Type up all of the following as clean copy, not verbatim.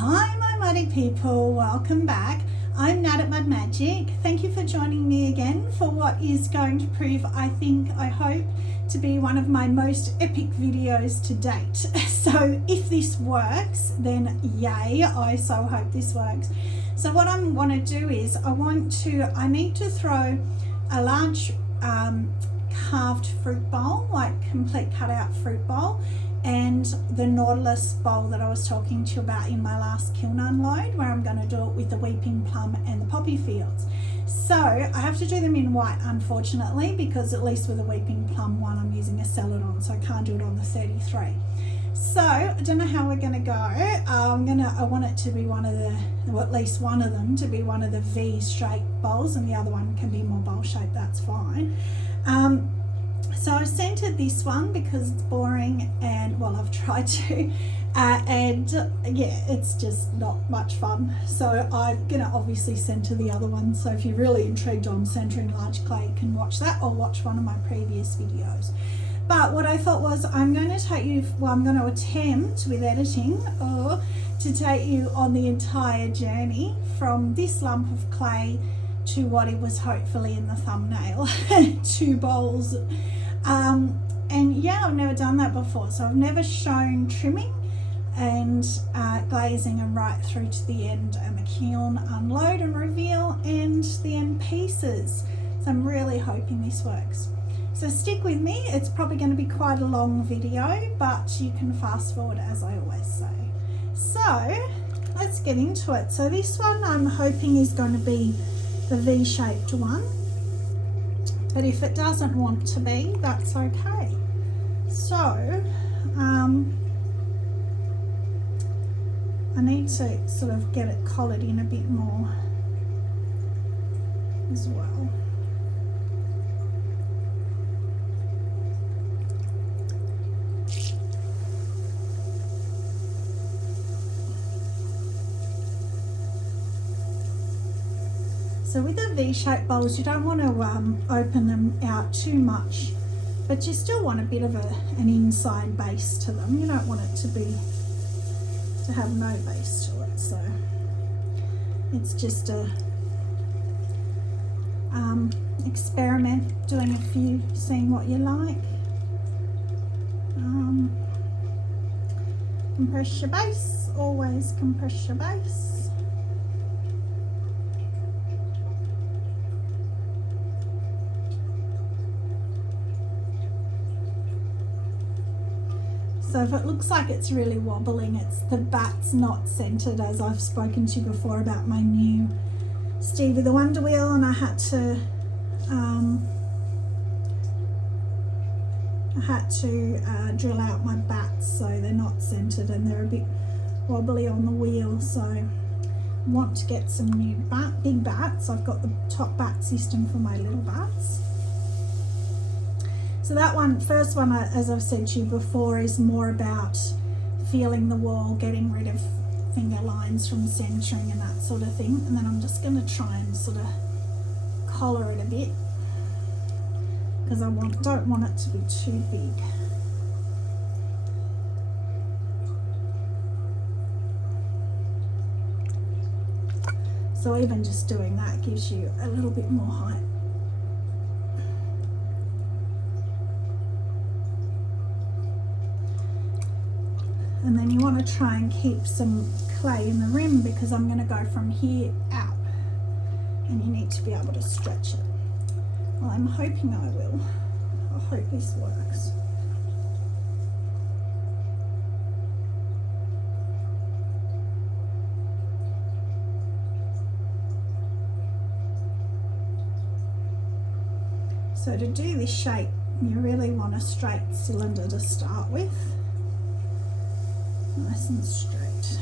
Hi my muddy people, welcome back. I'm Nat at Mud Magic. Thank you for joining me again for what is going to prove, I hope, to be one of my most epic videos to date. So if this works, then yay, I so hope this works. So what I'm going to do is I need to throw a large carved fruit bowl, like complete cut out fruit bowl, and the Nautilus bowl that I was talking to you about in my last kiln unload, where I'm going to do it with the weeping plum and the poppy fields. So I have to do them in white, unfortunately, because at least with the weeping plum one I'm using a celadon, so I can't do it on the 33. So I don't know how we're going to go. I want it to be one of the, or at least one of them to be one of the V-shaped bowls, and the other one can be more bowl shaped, that's fine. So I've centered this one because it's boring, and well, I've tried to, and yeah, it's just not much fun. So I'm gonna obviously center the other one. So if you're really intrigued on centering large clay, you can watch that or watch one of my previous videos. But what I thought was I'm going to take you, well, I'm going to attempt with editing to take you on the entire journey from this lump of clay to what it was hopefully in the thumbnail, 2 bowls. And yeah, I've never done that before, so I've never shown trimming and glazing and right through to the end, and the kiln unload and reveal and the end pieces. So I'm really hoping this works. So stick with me. It's probably going to be quite a long video, but you can fast forward, as I always say. So let's get into it. So this one I'm hoping is going to be the V-shaped one, but if it doesn't want to be, that's okay. So I need to sort of get it collared in a bit more as well. So with the V-shaped bowls, you don't want to open them out too much, but you still want a bit of an inside base to them. You don't want it to have no base to it. So it's just a experiment, doing a few, seeing what you like. Compress your base, always compress your base. So if it looks like it's really wobbling, it's the bat's not centered, as I've spoken to you before about my new Stevie the Wonder Wheel, and I had to drill out my bats so they're not centered and they're a bit wobbly on the wheel. So I want to get some new big bats. I've got the top bat system for my little bats. So that one, first one, as I've said to you before, is more about feeling the wall, getting rid of finger lines from centering and that sort of thing. And then I'm just going to try and sort of collar it a bit, because I don't want it to be too big. So even just doing that gives you a little bit more height. And then you want to try and keep some clay in the rim, because I'm going to go from here out, and you need to be able to stretch it. Well, I'm hoping I will. I hope this works. So to do this shape, you really want a straight cylinder to start with. Nice and straight.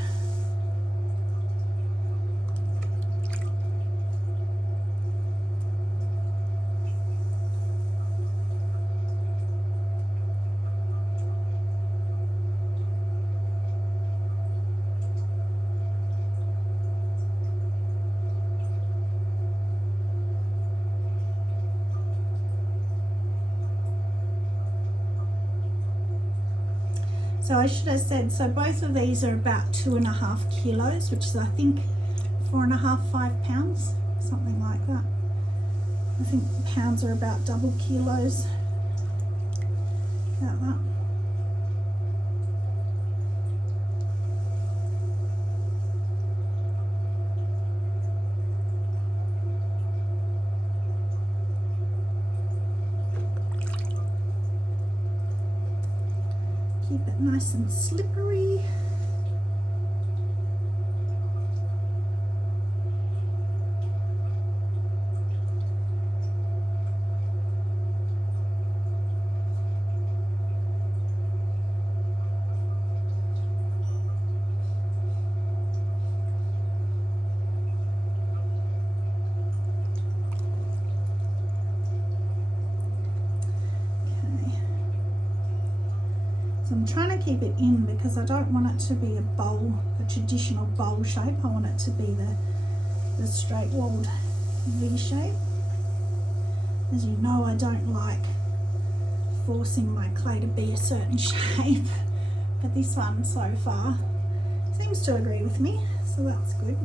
So I should have said, so both of these are about 2.5 kilos, which is I think 4.5, 5 pounds, something like that. I think pounds are about double kilos. About that. Keep it nice and slippery. So I'm trying to keep it in because I don't want it to be a bowl, a traditional bowl shape. I want it to be the straight walled V shape. As you know, I don't like forcing my clay to be a certain shape, but this one so far seems to agree with me, so that's good.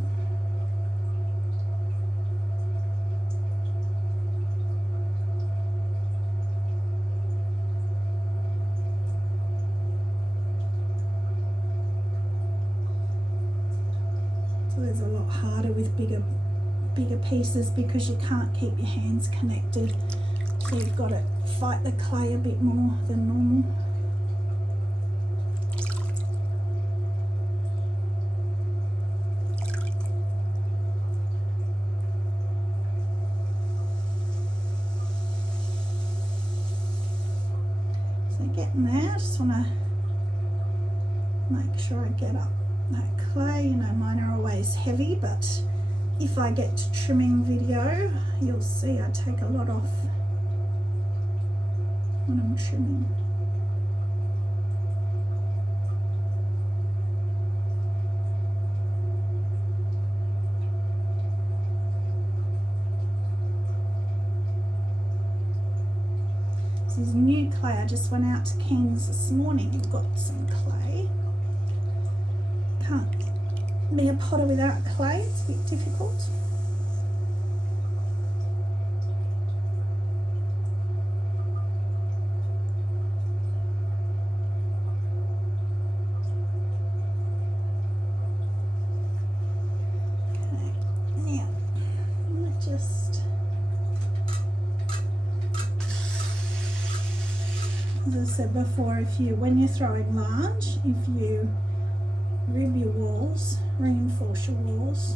So it's a lot harder with bigger pieces because you can't keep your hands connected. So you've got to fight the clay a bit more than normal. So getting there, I just want to make sure I get up that clay. You know, mine are always heavy, but if I get to trimming video, you'll see I take a lot off when I'm trimming. This is new clay. I just went out to King's this morning and got some clay. Can't be a potter without clay, it's a bit difficult. Okay, now let's just, as I said before, when you're throwing large, if you rib your walls, reinforce your walls,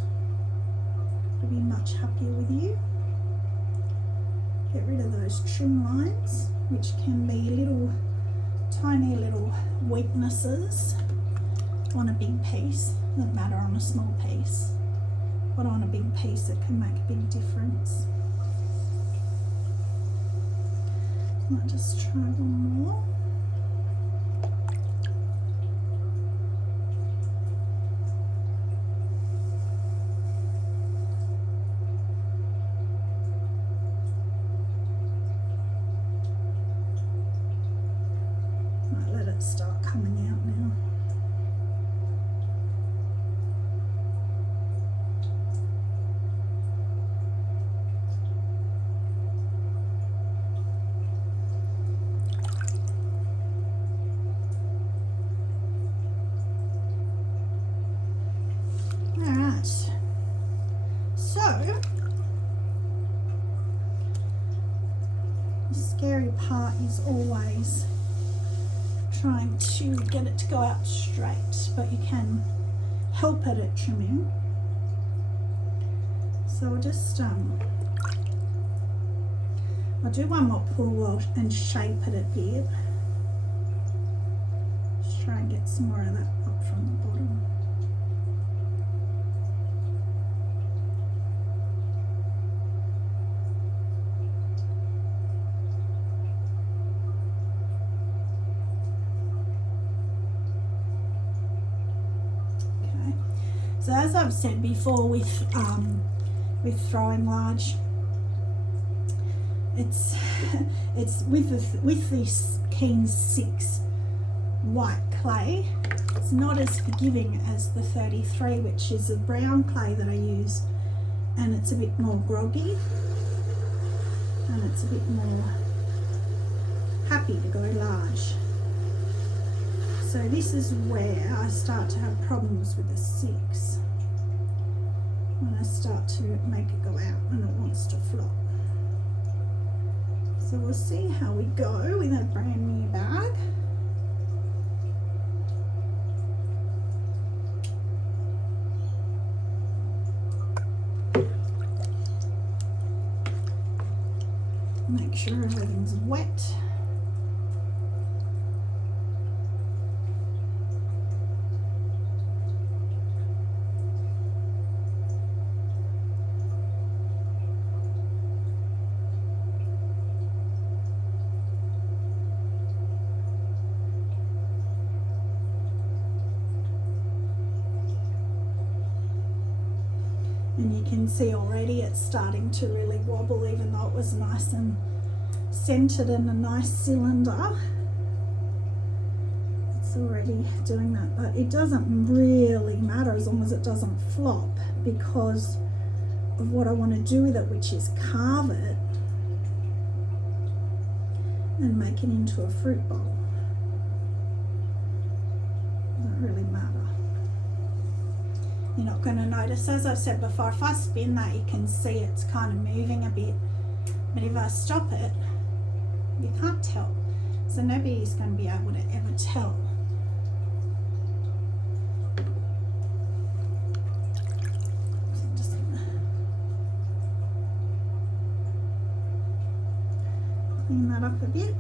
it'll be much happier with you. Get rid of those trim lines, which can be tiny little weaknesses on a big piece that matter on a small piece, but on a big piece it can make a big difference. I'll just try one more. Start coming out now. All right. So the scary part is always trying to get it to go out straight, but you can help it at trimming. So I'll just I'll do one more pull and shape it a bit. Just try and get some more of that up from the bottom. So as I've said before, with throwing large, it's with this Keen's 6 white clay. It's not as forgiving as the 33, which is a brown clay that I use, and it's a bit more groggy and it's a bit more happy to go large. So this is where I start to have problems with the 6, when I start to make it go out and it wants to flop. So we'll see how we go with a brand new bag. Make sure everything's wet. And you can see already it's starting to really wobble, even though it was nice and centered in a nice cylinder. It's already doing that, but it doesn't really matter as long as it doesn't flop, because of what I want to do with it, which is carve it and make it into a fruit bowl. Doesn't really matter. You're not going to notice, as I said before, if I spin that, you can see it's kind of moving a bit, but if I stop it, you can't tell. So nobody's going to be able to ever tell. So I'm just going to clean that up a bit.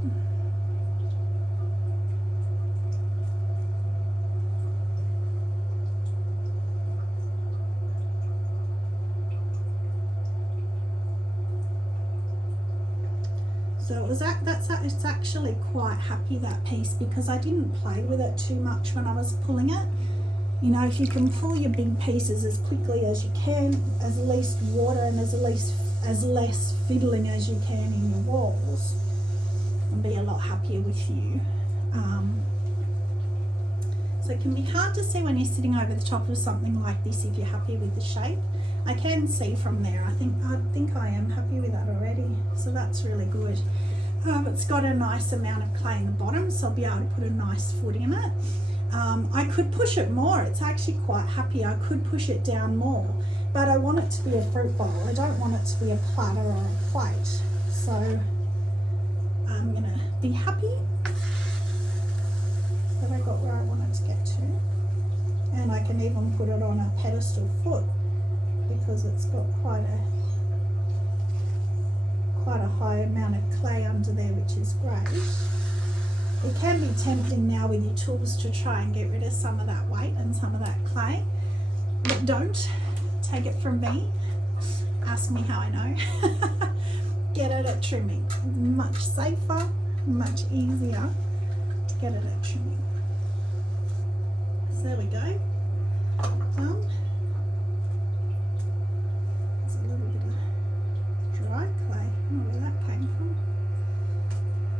So it's actually quite happy, that piece, because I didn't play with it too much when I was pulling it. You know, if you can pull your big pieces as quickly as you can, as least water and as less fiddling as you can in your walls, and be a lot happier with you. So it can be hard to see when you're sitting over the top of something like this if you're happy with the shape. I can see from there. I think I am happy with that already. So that's really good. It's got a nice amount of clay in the bottom, so I'll be able to put a nice foot in it. I could push it more. It's actually quite happy. I could push it down more, but I want it to be a fruit bowl. I don't want it to be a platter or a plate. So I'm gonna be happy that I got where I wanted to get to. And I can even put it on a pedestal foot, because it's got quite a high amount of clay under there, which is great. It can be tempting now with your tools to try and get rid of some of that weight and some of that clay, but don't take it from me. Ask me how I know. Get it at trimming. Much safer, much easier to get it at trimming. So there we go. Done. There's a little bit of dry clay. I don't know where that came from.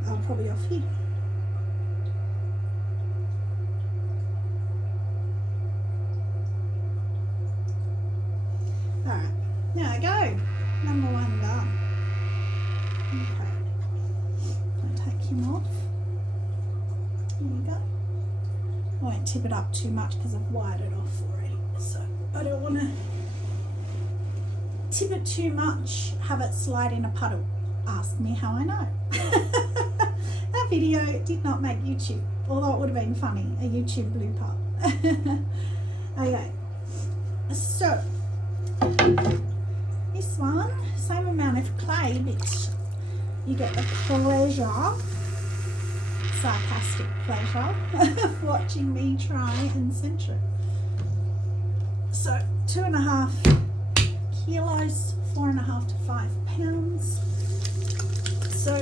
Oh, probably off here. Alright, there I go. Number 1 done. Okay. I'll take him off. There you go. I won't tip it up too much because I've wired it off already. So I don't want to tip it too much, have it slide in a puddle. Ask me how I know. That video did not make YouTube, although it would have been funny, a YouTube blooper. Okay, so this one, same amount of clay, but you get the pleasure, sarcastic pleasure, of watching me try and center it. So 2.5 kilos, 4.5 to 5 pounds. So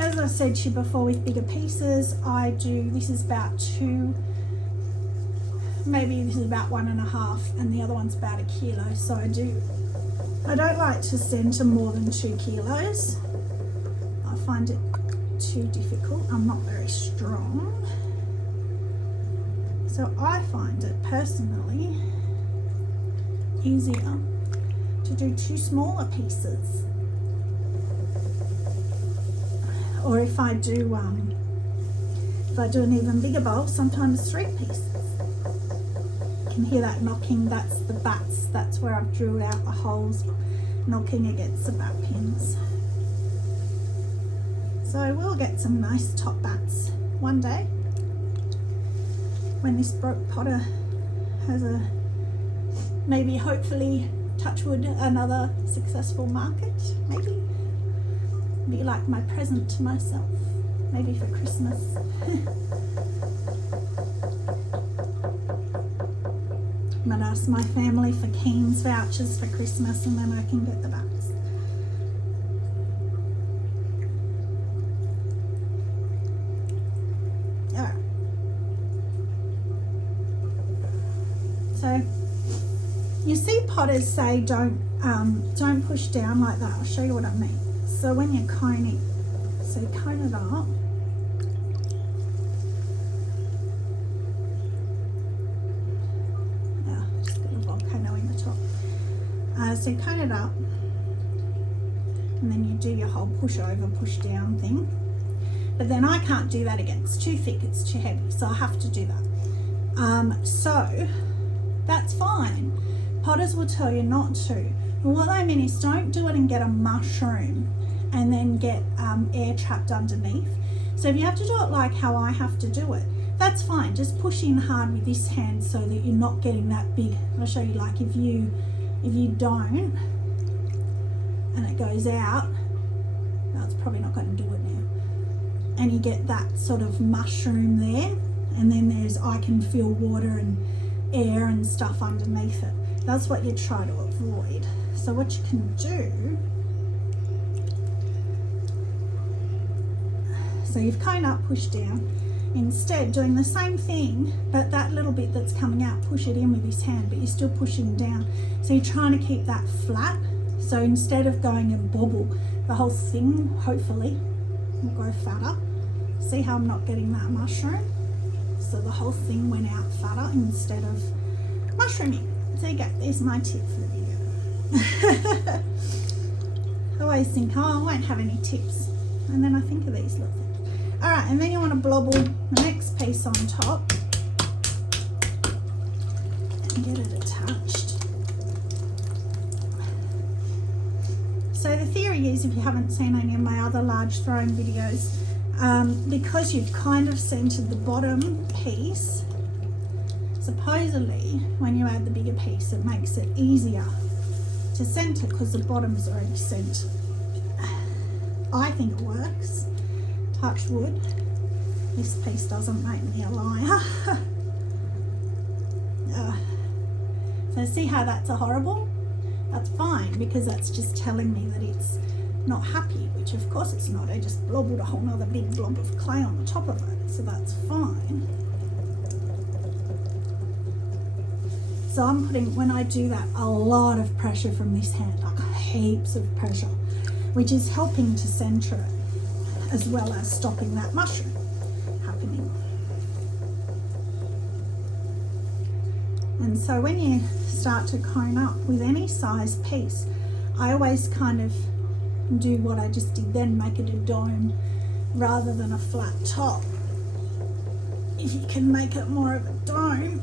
as I said to you before, with bigger pieces, I do, this is about 2, maybe this is about 1.5, and the other one's about 1 kilo. So I don't like to center more than 2 kilos. I find it too difficult. I'm not very strong. So I find it personally easier to do 2 smaller pieces. Or if I do an even bigger bowl, sometimes 3 pieces. You can hear that knocking, that's the bats. That's where I've drilled out the holes, knocking against the bat pins. So we'll get some nice top bats one day when this broke potter has a, maybe hopefully, touch wood, another successful market. Maybe be like my present to myself, maybe for Christmas. I'm gonna ask my family for Keen's vouchers for Christmas, and then I can get the bats. Alright. So you see potters say don't push down like that. I'll show you what I mean. So when you're coning, so you cone it up. Just got a volcano in the top. So you cone it up, and then you do your whole push over, push down thing. But then I can't do that again. It's too thick, it's too heavy, so I have to do that. So that's fine. Potters will tell you not to. But what I mean is don't do it and get a mushroom and then get air trapped underneath. So if you have to do it like how I have to do it, that's fine. Just push in hard with this hand so that you're not getting that big. I'll show you, like if you don't and it goes out, no, it's probably not going to do it now. And you get that sort of mushroom there, and then I can feel water and air and stuff underneath it. That's what you try to avoid. So what you can do, so you've kind of pushed down, instead doing the same thing, but that little bit that's coming out, push it in with this hand, but you're still pushing down. So you're trying to keep that flat. So instead of going and bobble, the whole thing hopefully will go fatter. See how I'm not getting that mushroom? So the whole thing went out fatter instead of mushrooming. There you go, there's my tip for the video. I always think, oh, I won't have any tips. And then I think of these little things. All right, and then you want to blobble the next piece on top and get it attached. So the theory is, if you haven't seen any of my other large throwing videos, because you've kind of centered the bottom piece, supposedly when you add the bigger piece it makes it easier to center because the bottom's already centered. I think it works. Touch wood. This piece doesn't make me a liar. So see how that's a horrible? That's fine, because that's just telling me that it's not happy, which of course it's not. I just blobbled a whole nother big blob of clay on the top of it, so that's fine. So I'm putting, when I do that, a lot of pressure from this hand, like heaps of pressure, which is helping to center it, as well as stopping that mushroom happening. And so when you start to cone up with any size piece, I always kind of do what I just did then, make it a dome rather than a flat top. If you can make it more of a dome,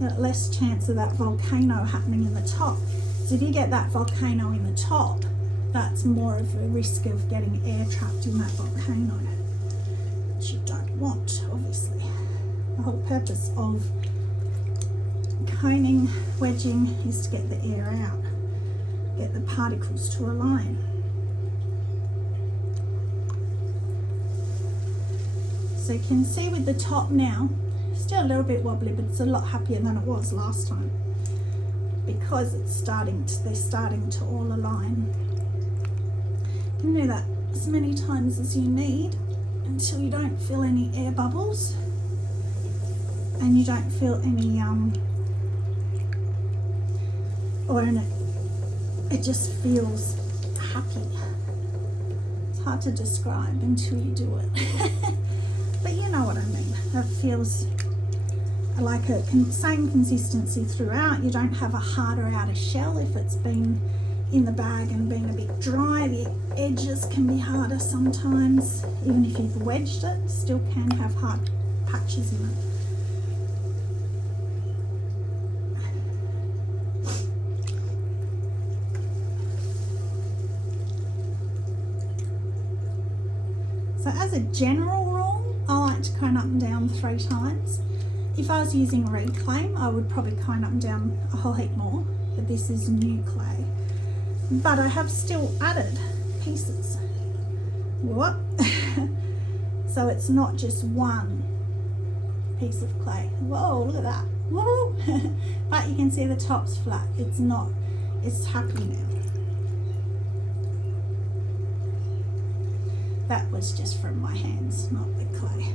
you get less chance of that volcano happening in the top. So if you get that volcano in the top, that's more of a risk of getting air trapped in that volcano, which you don't want, obviously. The whole purpose of coning, wedging, is to get the air out, get the particles to align. So you can see with the top now, still a little bit wobbly, but it's a lot happier than it was last time, because it's they're starting to all align. You can do that as many times as you need until you don't feel any air bubbles and you don't feel any it just feels happy. It's hard to describe until you do it. But you know what I mean. It feels like a same consistency throughout. You don't have a harder outer shell if it's been in the bag and being a bit dry. The edges can be harder sometimes. Even if you've wedged it, still can have hard patches in it. So as a general rule, I like to cone up and down 3 times. If I was using reclaim, I would probably cone up and down a whole heap more, but this is new clay. But I have still added pieces. What? So it's not just one piece of clay. Whoa, look at that. Woo! But you can see the top's flat. It's not, it's happy now. That was just from my hands, not the clay.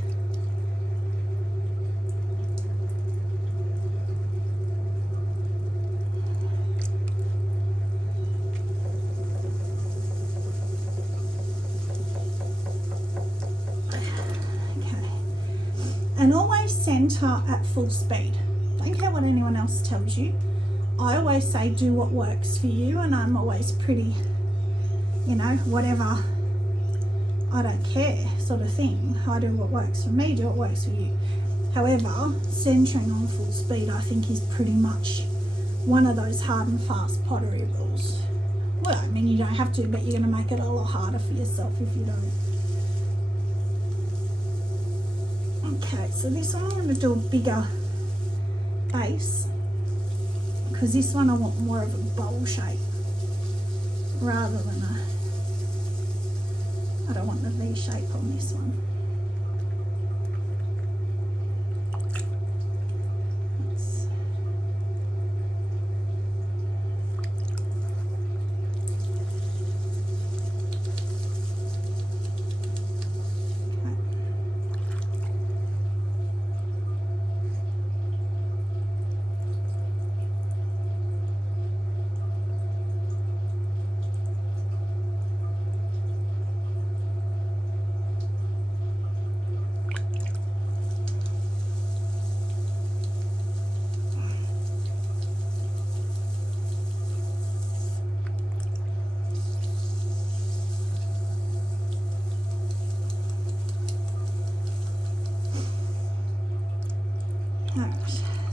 Okay. And always center at full speed. Don't care what anyone else tells you. I always say do what works for you, and I'm always pretty, you know, whatever, I don't care sort of thing. I do what works for me, do what works for you. However, centering on full speed I think is pretty much one of those hard and fast pottery rules. Well, I mean, you don't have to, but you're going to make it a lot harder for yourself if you don't. Okay, so this one I'm going to do a bigger base, because this one I want more of a bowl shape rather than a, I don't want the V shape on this one.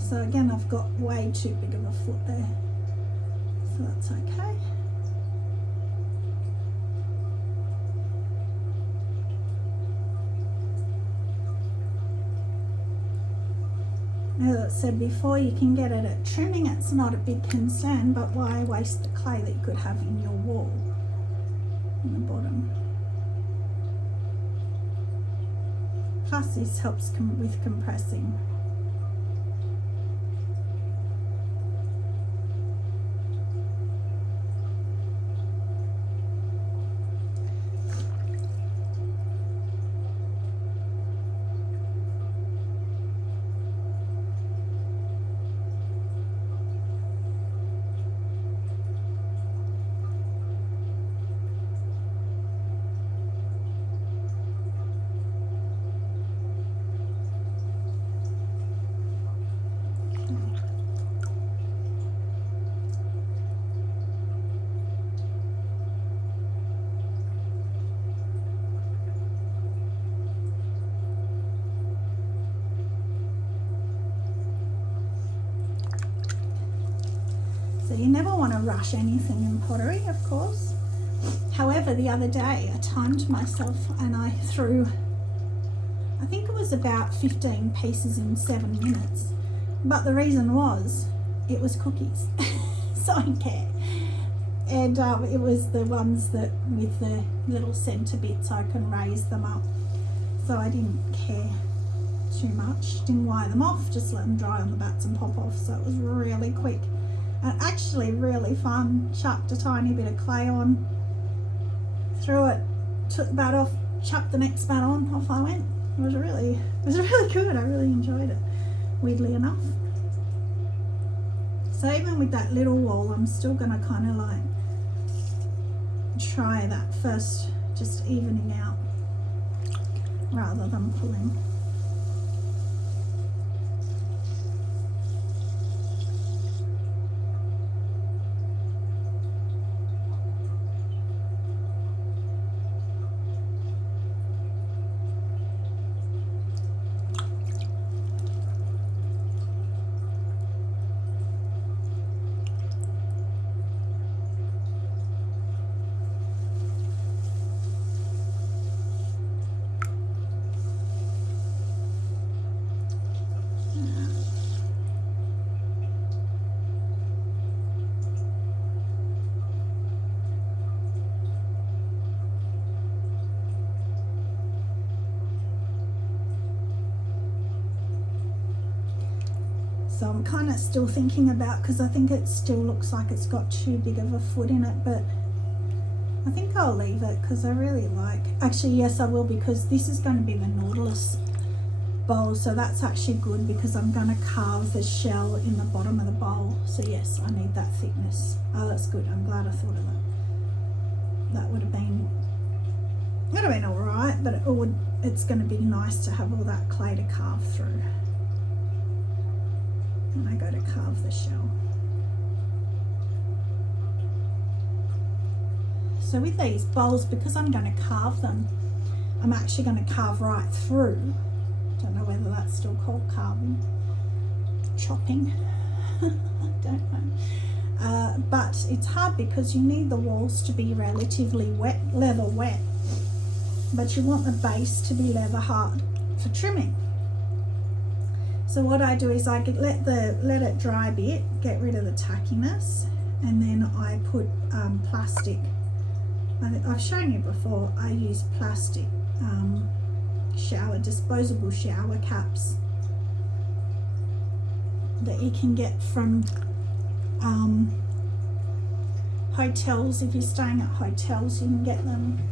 So again, I've got way too big of a foot there, so that's okay. As I said before, you can get it at trimming, it's not a big concern, but why waste the clay that you could have in your wall in the bottom? Plus this helps with compressing. So you never want to rush anything in pottery, of course. However, the other day I timed myself and I threw, I think it was about 15 pieces in 7 minutes. But the reason was, it was cookies, so I didn't care. And it was the ones that with the little centre bits, I can raise them up. So I didn't care too much, didn't wire them off, just let them dry on the bats and pop off. So it was really quick. And actually really fun. Chucked a tiny bit of clay on, threw it, took the bat off, chucked the next bat on, off I went. It was really good. I really enjoyed it, weirdly enough. So even with that little wall, I'm still gonna kind of like try that first just evening out rather than pulling. So I'm kind of still thinking about, because I think it still looks like it's got too big of a foot in it, but I think I'll leave it because I really like, actually yes I will, because this is going to be the Nautilus bowl, so that's actually good because I'm going to carve the shell in the bottom of the bowl. So yes, I need that thickness. Oh, that's good. I'm glad I thought of that. That would have been all right, but it's going to be nice to have all that clay to carve through when I go to carve the shell. So with these bowls, because I'm going to carve them, I'm actually going to carve right through. Don't know whether that's still called carving, chopping, I don't know. But it's hard because you need the walls to be relatively wet, leather wet, but you want the base to be leather hard for trimming. So what I do is I let it dry a bit, get rid of the tackiness, and then I put plastic. I've shown you before, I use plastic disposable shower caps that you can get from hotels. If you're staying at hotels, you can get them.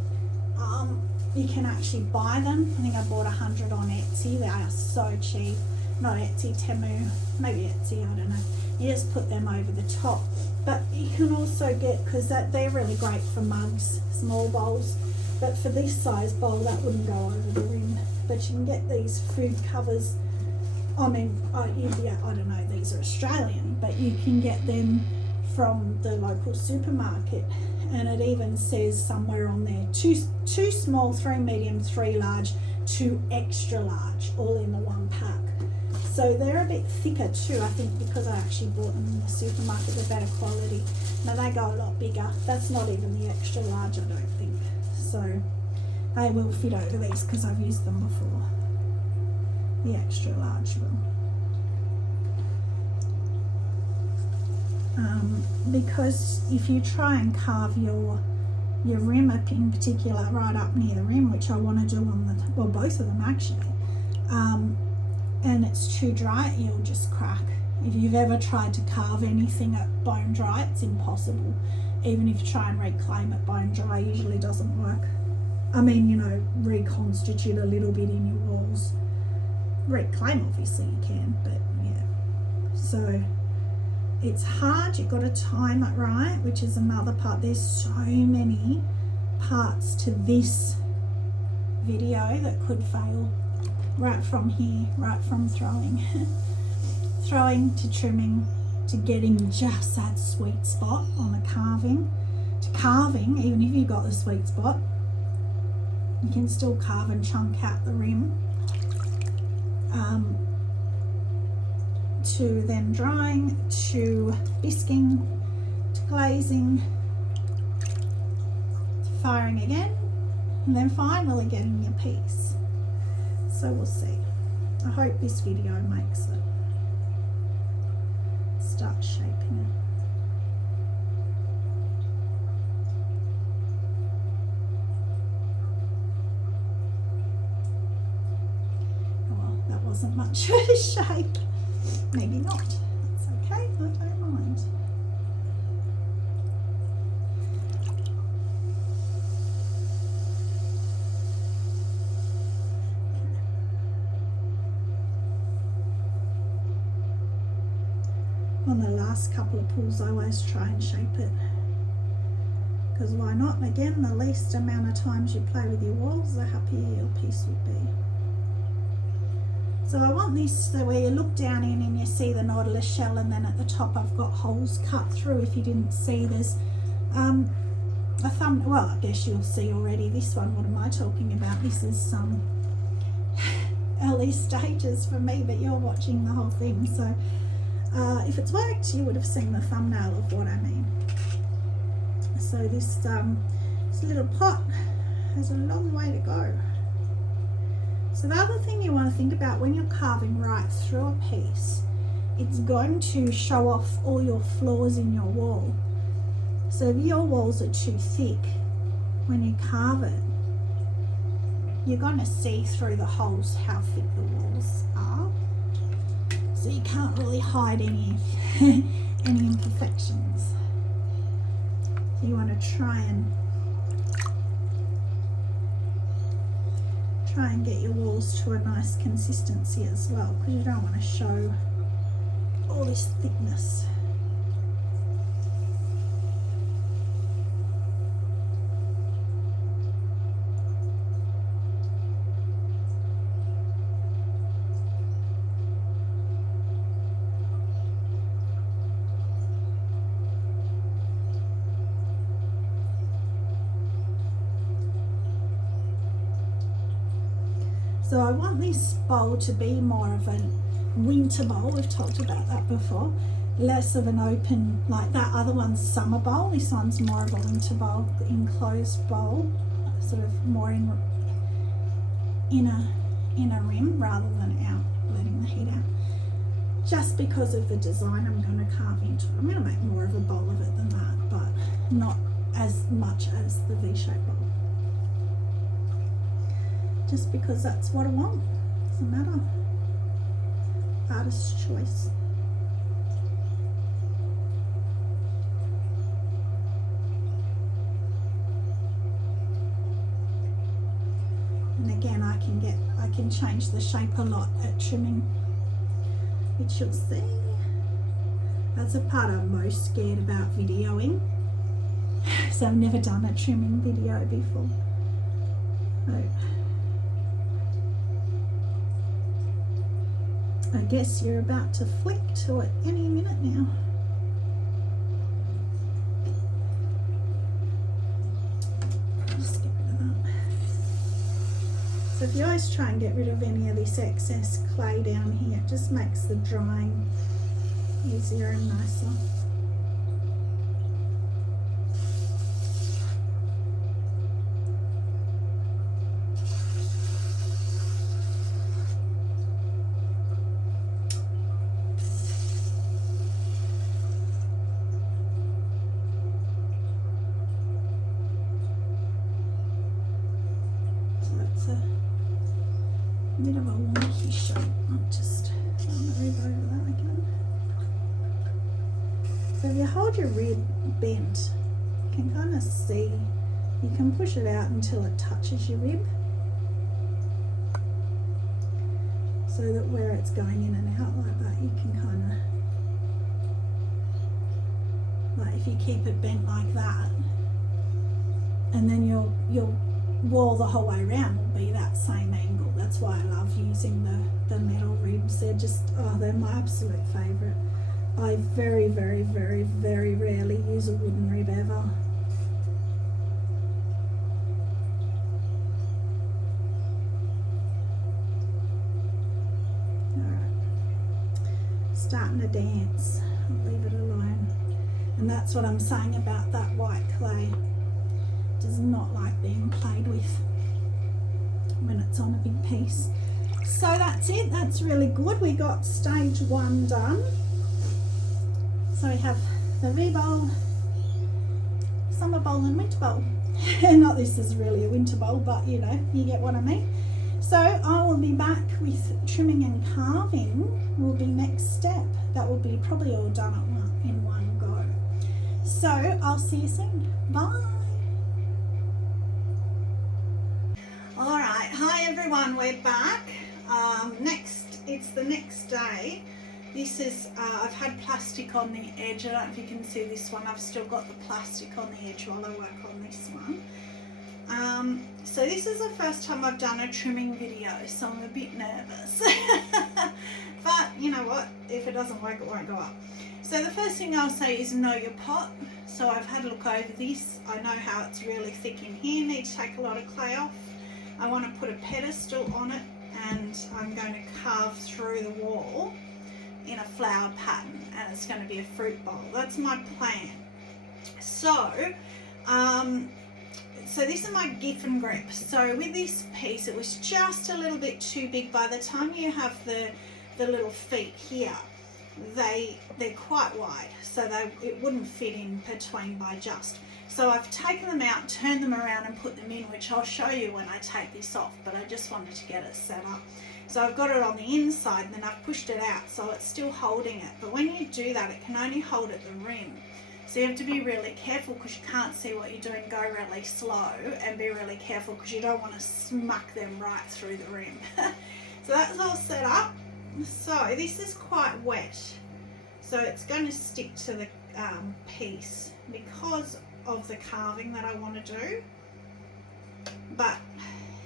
You can actually buy them. I think I bought 100 on Etsy. They are so cheap. Not Etsy, Temu, maybe Etsy, I don't know. You just put them over the top. But you can also get, because they're really great for mugs, small bowls. But for this size bowl, that wouldn't go over the rim. But you can get these food covers. I mean, I don't know, these are Australian, but you can get them from the local supermarket. And it even says somewhere on there, two small, 3 medium, 3 large, 2 extra large, all in the one pack. So they're a bit thicker too, I think, because I actually bought them in the supermarket. They're better quality. Now they go a lot bigger. That's not even the extra large, I don't think. So they will fit over these because I've used them before. The extra large will. Because if you try and carve your rim up in particular, right up near the rim, which I want to do on both of them actually, and it's too dry, you'll just crack. If you've ever tried to carve anything at bone dry, it's impossible. Even if you try and reclaim it bone dry, it usually doesn't work. I mean, you know, reconstitute a little bit in your walls. Reclaim, obviously you can, but yeah. So it's hard, you've got to time it right, which is another part. There's so many parts to this video that could fail. Right from here, right from throwing to trimming, to getting just that sweet spot on the carving, to carving. Even if you've got the sweet spot, you can still carve and chunk out the rim, to then drying, to bisquing, to glazing, to firing again, and then finally getting your piece. So we'll see. I hope this video makes it. Start shaping it. Well, that wasn't much of a shape. Maybe not. That's okay. I don't mind. On the last couple of pulls, I always try and shape it because why not? And again, the least amount of times you play with your walls, the happier your piece will be. So I want this so where you look down in and you see the nautilus shell, and then at the top I've got holes cut through. If you didn't see, there's a thumb, well, I guess you'll see already this one. What am I talking about? This is early stages for me, but you're watching the whole thing, so if it's worked, you would have seen the thumbnail of what I mean. So this little pot has a long way to go. So the other thing you want to think about when you're carving right through a piece, it's going to show off all your flaws in your wall. So if your walls are too thick, when you carve it, you're going to see through the holes how thick the walls are. So you can't really hide any any imperfections. So you want to try and get your walls to a nice consistency as well, because you don't want to show all this thickness. So I want this bowl to be more of a winter bowl. We've talked about that before. Less of an open, like that other one's summer bowl. This one's more of a winter bowl, enclosed bowl, sort of more in a rim rather than out, letting the heat out. Just because of the design I'm going to carve into. I'm going to make more of a bowl of it than that, but not as much as the V-shaped bowl. Just because that's what I want. Doesn't matter. Artist's choice. And again, I can change the shape a lot at trimming, which you'll see. That's a part I'm most scared about videoing. So I've never done a trimming video before. So, I guess you're about to flick to it any minute now. Just get rid of that. So if you always try and get rid of any of this excess clay down here, it just makes the drying easier and nicer. Bit of a wonky shape. I'll just move over that again. So if you hold your rib bent, you can kind of see, you can push it out until it touches your rib, so that where it's going in and out like that, you can kind of, like if you keep it bent like that, and then your wall the whole way around will be that same angle. That's why I love using the metal ribs. They're just, oh, they're my absolute favourite. I very, very, very, very rarely use a wooden rib ever. Alright, starting to dance. I'll leave it alone. And that's what I'm saying about that white clay. Does not like being played with when it's on a big piece. So that's it. That's really good. We got stage 1 done. So we have the V-bowl, summer bowl and winter bowl. Not this is really a winter bowl, but you know, you get what I mean. So I will be back with trimming and carving will be next step. That will be probably all done in one go. So I'll see you soon. Bye. Alright, hi everyone, we're back. It's the next day, This is, I've had plastic on the edge. I don't know if you can see this one. I've still got the plastic on the edge while I work on this one. So this is the first time I've done a trimming video, so I'm a bit nervous. But you know what? If it doesn't work, it won't go up. So the first thing I'll say is know your pot. So I've had a look over this. I know how it's really thick in here. Need to take a lot of clay off. I want to put a pedestal on it, and I'm going to carve through the wall in a flower pattern, and it's going to be a fruit bowl. That's my plan. So this is my Giffen grip. So with this piece, it was just a little bit too big. By the time you have the little feet here, they're quite wide, so it wouldn't fit in between by just. So I've taken them out, turned them around and put them in, which I'll show you when I take this off, but I just wanted to get it set up. So I've got it on the inside, and then I've pushed it out, so it's still holding it. But when you do that, it can only hold at the rim. So you have to be really careful because you can't see what you're doing. Go really slow and be really careful because you don't want to smack them right through the rim. So that's all set up. So this is quite wet, so it's going to stick to the piece because of the carving that I want to do. But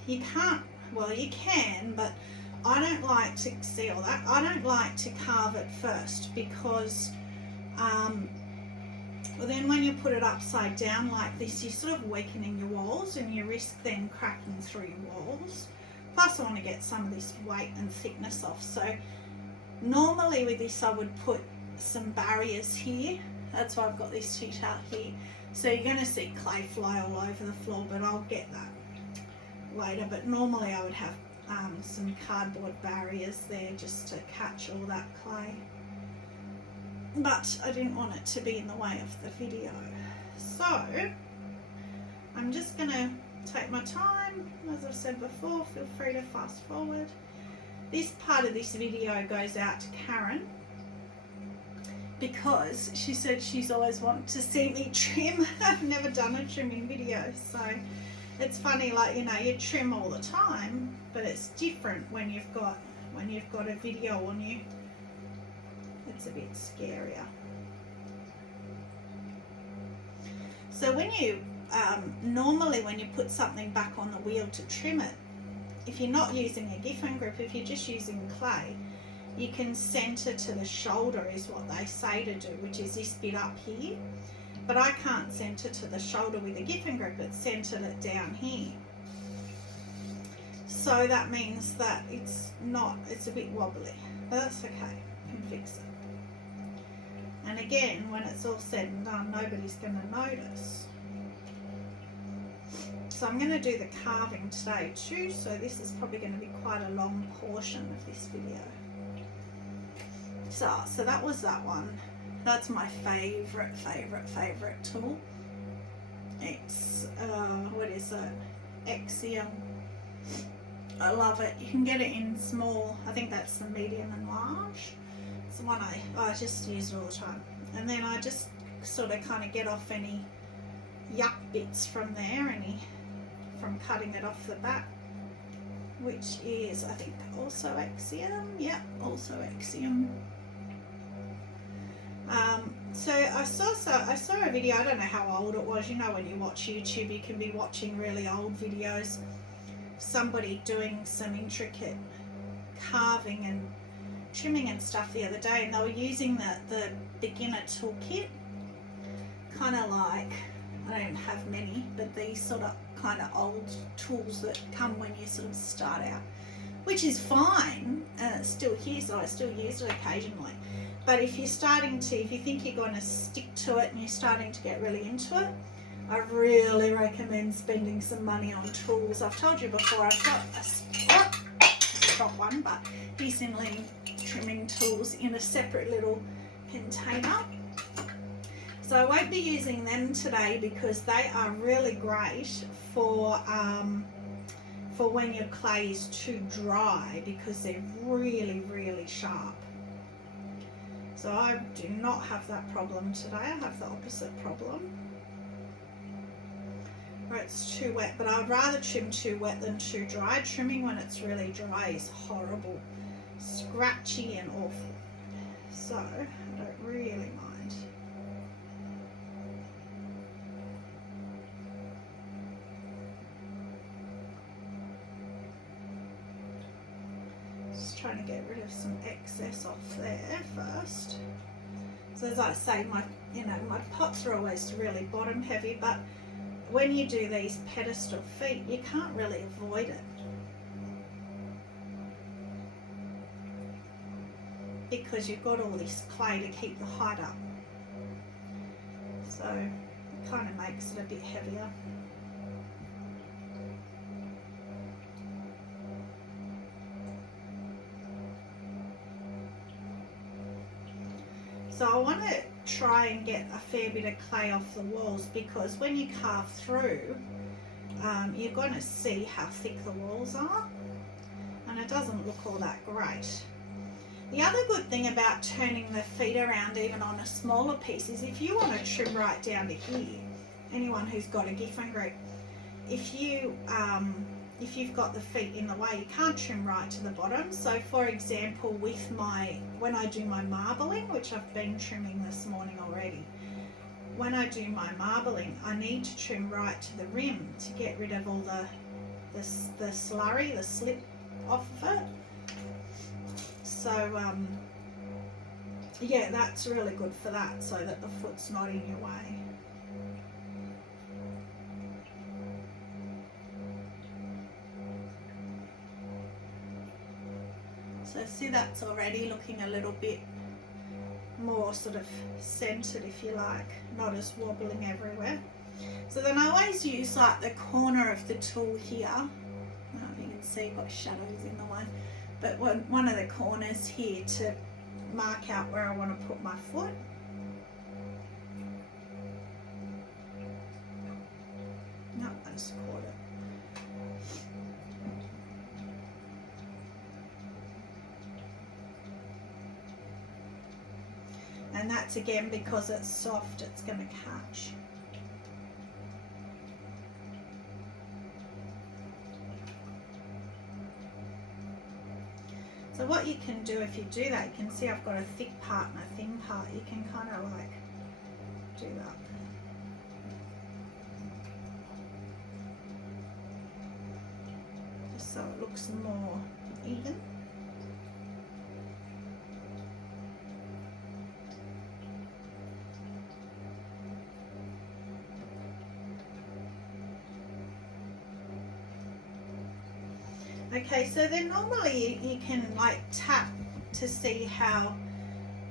you can't, well you can, but I don't like to see all that. I don't like to carve it first because well, then when you put it upside down like this, you're sort of weakening your walls and you risk then cracking through your walls. Plus I want to get some of this weight and thickness off. So normally with this I would put some barriers here. That's why I've got this tea-towel here. So you're going to see clay fly all over the floor, but I'll get that later. But normally I would have some cardboard barriers there just to catch all that clay. But I didn't want it to be in the way of the video. So I'm just going to take my time. As I've said before, feel free to fast forward. This part of this video goes out to Karen because she said she's always wanted to see me trim. I've never done a trimming video, so it's funny, like, you know, you trim all the time, but it's different when you've got a video on you. It's a bit scarier. So when you normally when you put something back on the wheel to trim it, if you're not using a Giffen grip, if you're just using clay, you can centre to the shoulder is what they say to do, which is this bit up here. But I can't centre to the shoulder with a Giffen grip, it's centred it down here. So that means that it's a bit wobbly, but that's okay, I can fix it. And again, when it's all said and done, nobody's going to notice. So I'm going to do the carving today too, so this is probably going to be quite a long portion of this video. So that was that one. That's my favourite tool. It's, what is it? Axiom. I love it. You can get it in small, I think that's the medium and large. It's the one I just use it all the time. And then I just sort of kind of get off any yuck bits from there, from cutting it off the back, which is, I think, also Axiom. Yeah, also Axiom. So I saw a video, I don't know how old it was. You know, when you watch YouTube, you can be watching really old videos. Somebody doing some intricate carving and trimming and stuff the other day, and they were using the beginner toolkit, kind of like, I don't have many, but these sort of kind of old tools that come when you sort of start out, which is fine, and it's still here, so I still use it occasionally. But if you think you're going to stick to it and you're starting to get really into it, I really recommend spending some money on tools. I've told you before, I've got a drop one, but decently trimming tools in a separate little container. So I won't be using them today because they are really great for when your clay is too dry, because they're really sharp. So I do not have that problem today. I have the opposite problem, where it's too wet, but I'd rather trim too wet than too dry. Trimming when it's really dry is horrible, scratchy and awful. so I don't really mind. Just trying to get rid of some excess off there first. So as I say, my pots are always really bottom heavy, but when you do these pedestal feet, you can't really avoid it, because you've got all this clay to keep the height up. So it kind of makes it a bit heavier. So I want to try and get a fair bit of clay off the walls, because when you carve through, you're going to see how thick the walls are, and it doesn't look all that great. The other good thing about turning the feet around even on a smaller piece is if you want to trim right down to here, anyone who's got a giffen group, if you've got the feet in the way, you can't trim right to the bottom. So for example, when I do my marbling, which I've been trimming this morning already, when I do my marbling, I need to trim right to the rim to get rid of all the slurry, the slip off of it. So yeah, that's really good for that, so that the foot's not in your way. So see, that's already looking a little bit more sort of centered, if you like, not as wobbling everywhere. So then I always use like the corner of the tool here. I don't know if you can see, got shadows in the way, but one of the corners here to mark out where I want to put my foot. No, I just caught it. And that's again because it's soft, it's going to catch. So what you can do if you do that, you can see I've got a thick part and a thin part. You can kind of like do that. Just so it looks more even. Okay, so then normally you can like tap to see how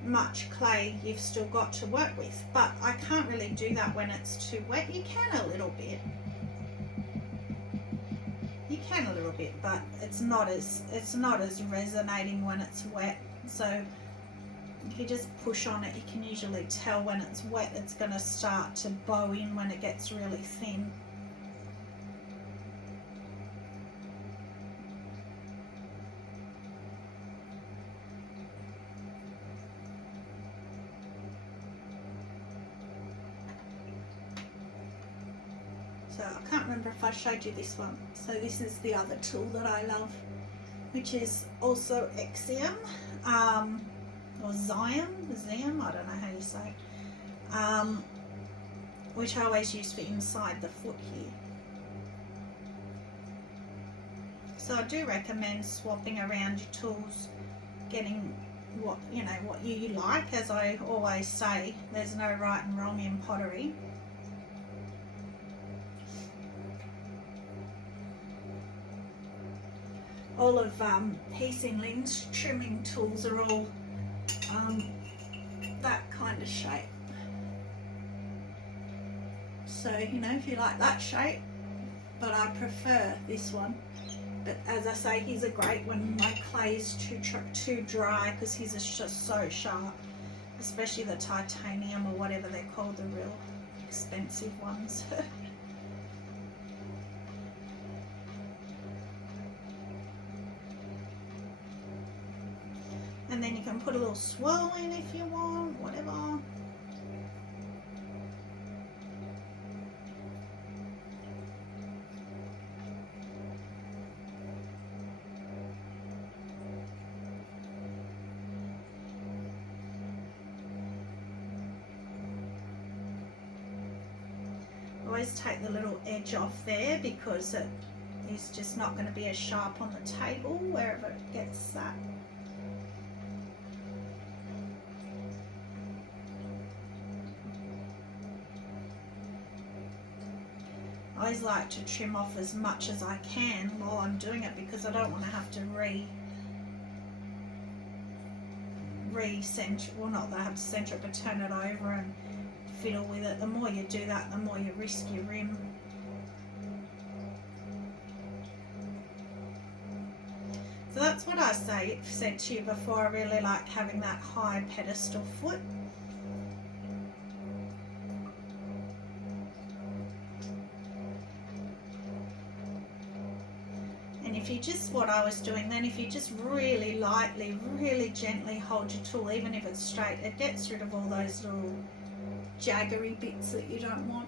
much clay you've still got to work with, but I can't really do that when it's too wet. You can a little bit. You can a little bit, but it's not as resonating when it's wet. So if you just push on it, you can usually tell when it's wet it's going to start to bow in when it gets really thin. So I can't remember if I showed you this one. So this is the other tool that I love, which is also Exium, or Xium, I don't know how you say it, which I always use for inside the foot here. So I do recommend swapping around your tools, getting what you like. As I always say, there's no right and wrong in pottery. All of piecing links, trimming tools are all that kind of shape. So if you like that shape, but I prefer this one. But as I say, he's a great when my clay is too dry, because he's just so sharp, especially the titanium or whatever they're called, the real expensive ones. And then you can put a little swirl in if you want, whatever. always take the little edge off there because it is just not going to be as sharp on the table wherever it gets that. I always like to trim off as much as I can while I'm doing it because I don't want to have to re-center, well, not that I have to center it, but turn it over and fiddle with it. The more you do that, the more you risk your rim. So that's what I said to you before. I really like having that high pedestal foot. If you just, what I was doing then, if you just really lightly, really gently hold your tool, even if it's straight, it gets rid of all those little jaggery bits that you don't want.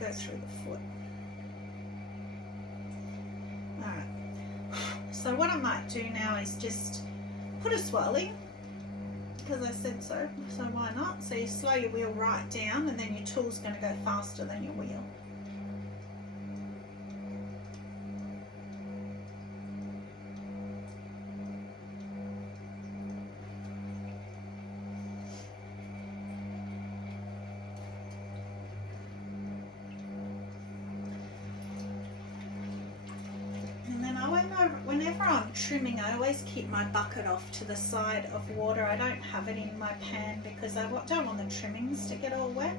Go through the foot. Alright, so what I might do now is just put a swirly, because I said so why not? So you slow your wheel right down and then your tool's going to go faster than your wheel. Whenever I'm trimming, I always keep my bucket off to the side of water. I don't have it in my pan because I don't want the trimmings to get all wet.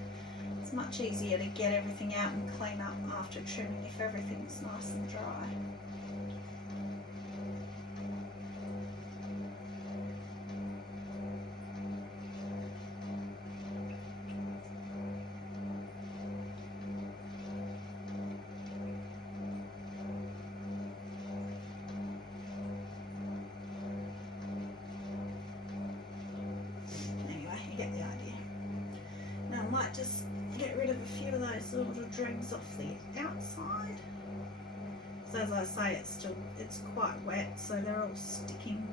It's much easier to get everything out and clean up after trimming if everything's nice and dry. Get the idea. Now I might just get rid of a few of those little dregs off the outside. So as I say, it's quite wet, so they're all sticking.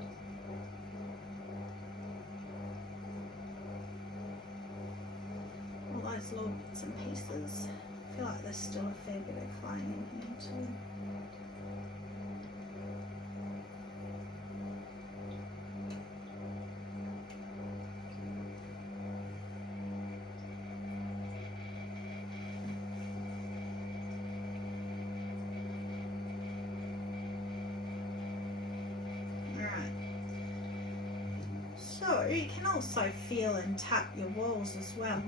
All those little bits and pieces. I feel like there's still a fair bit of clay in here too. So you can also feel and tap your walls as well.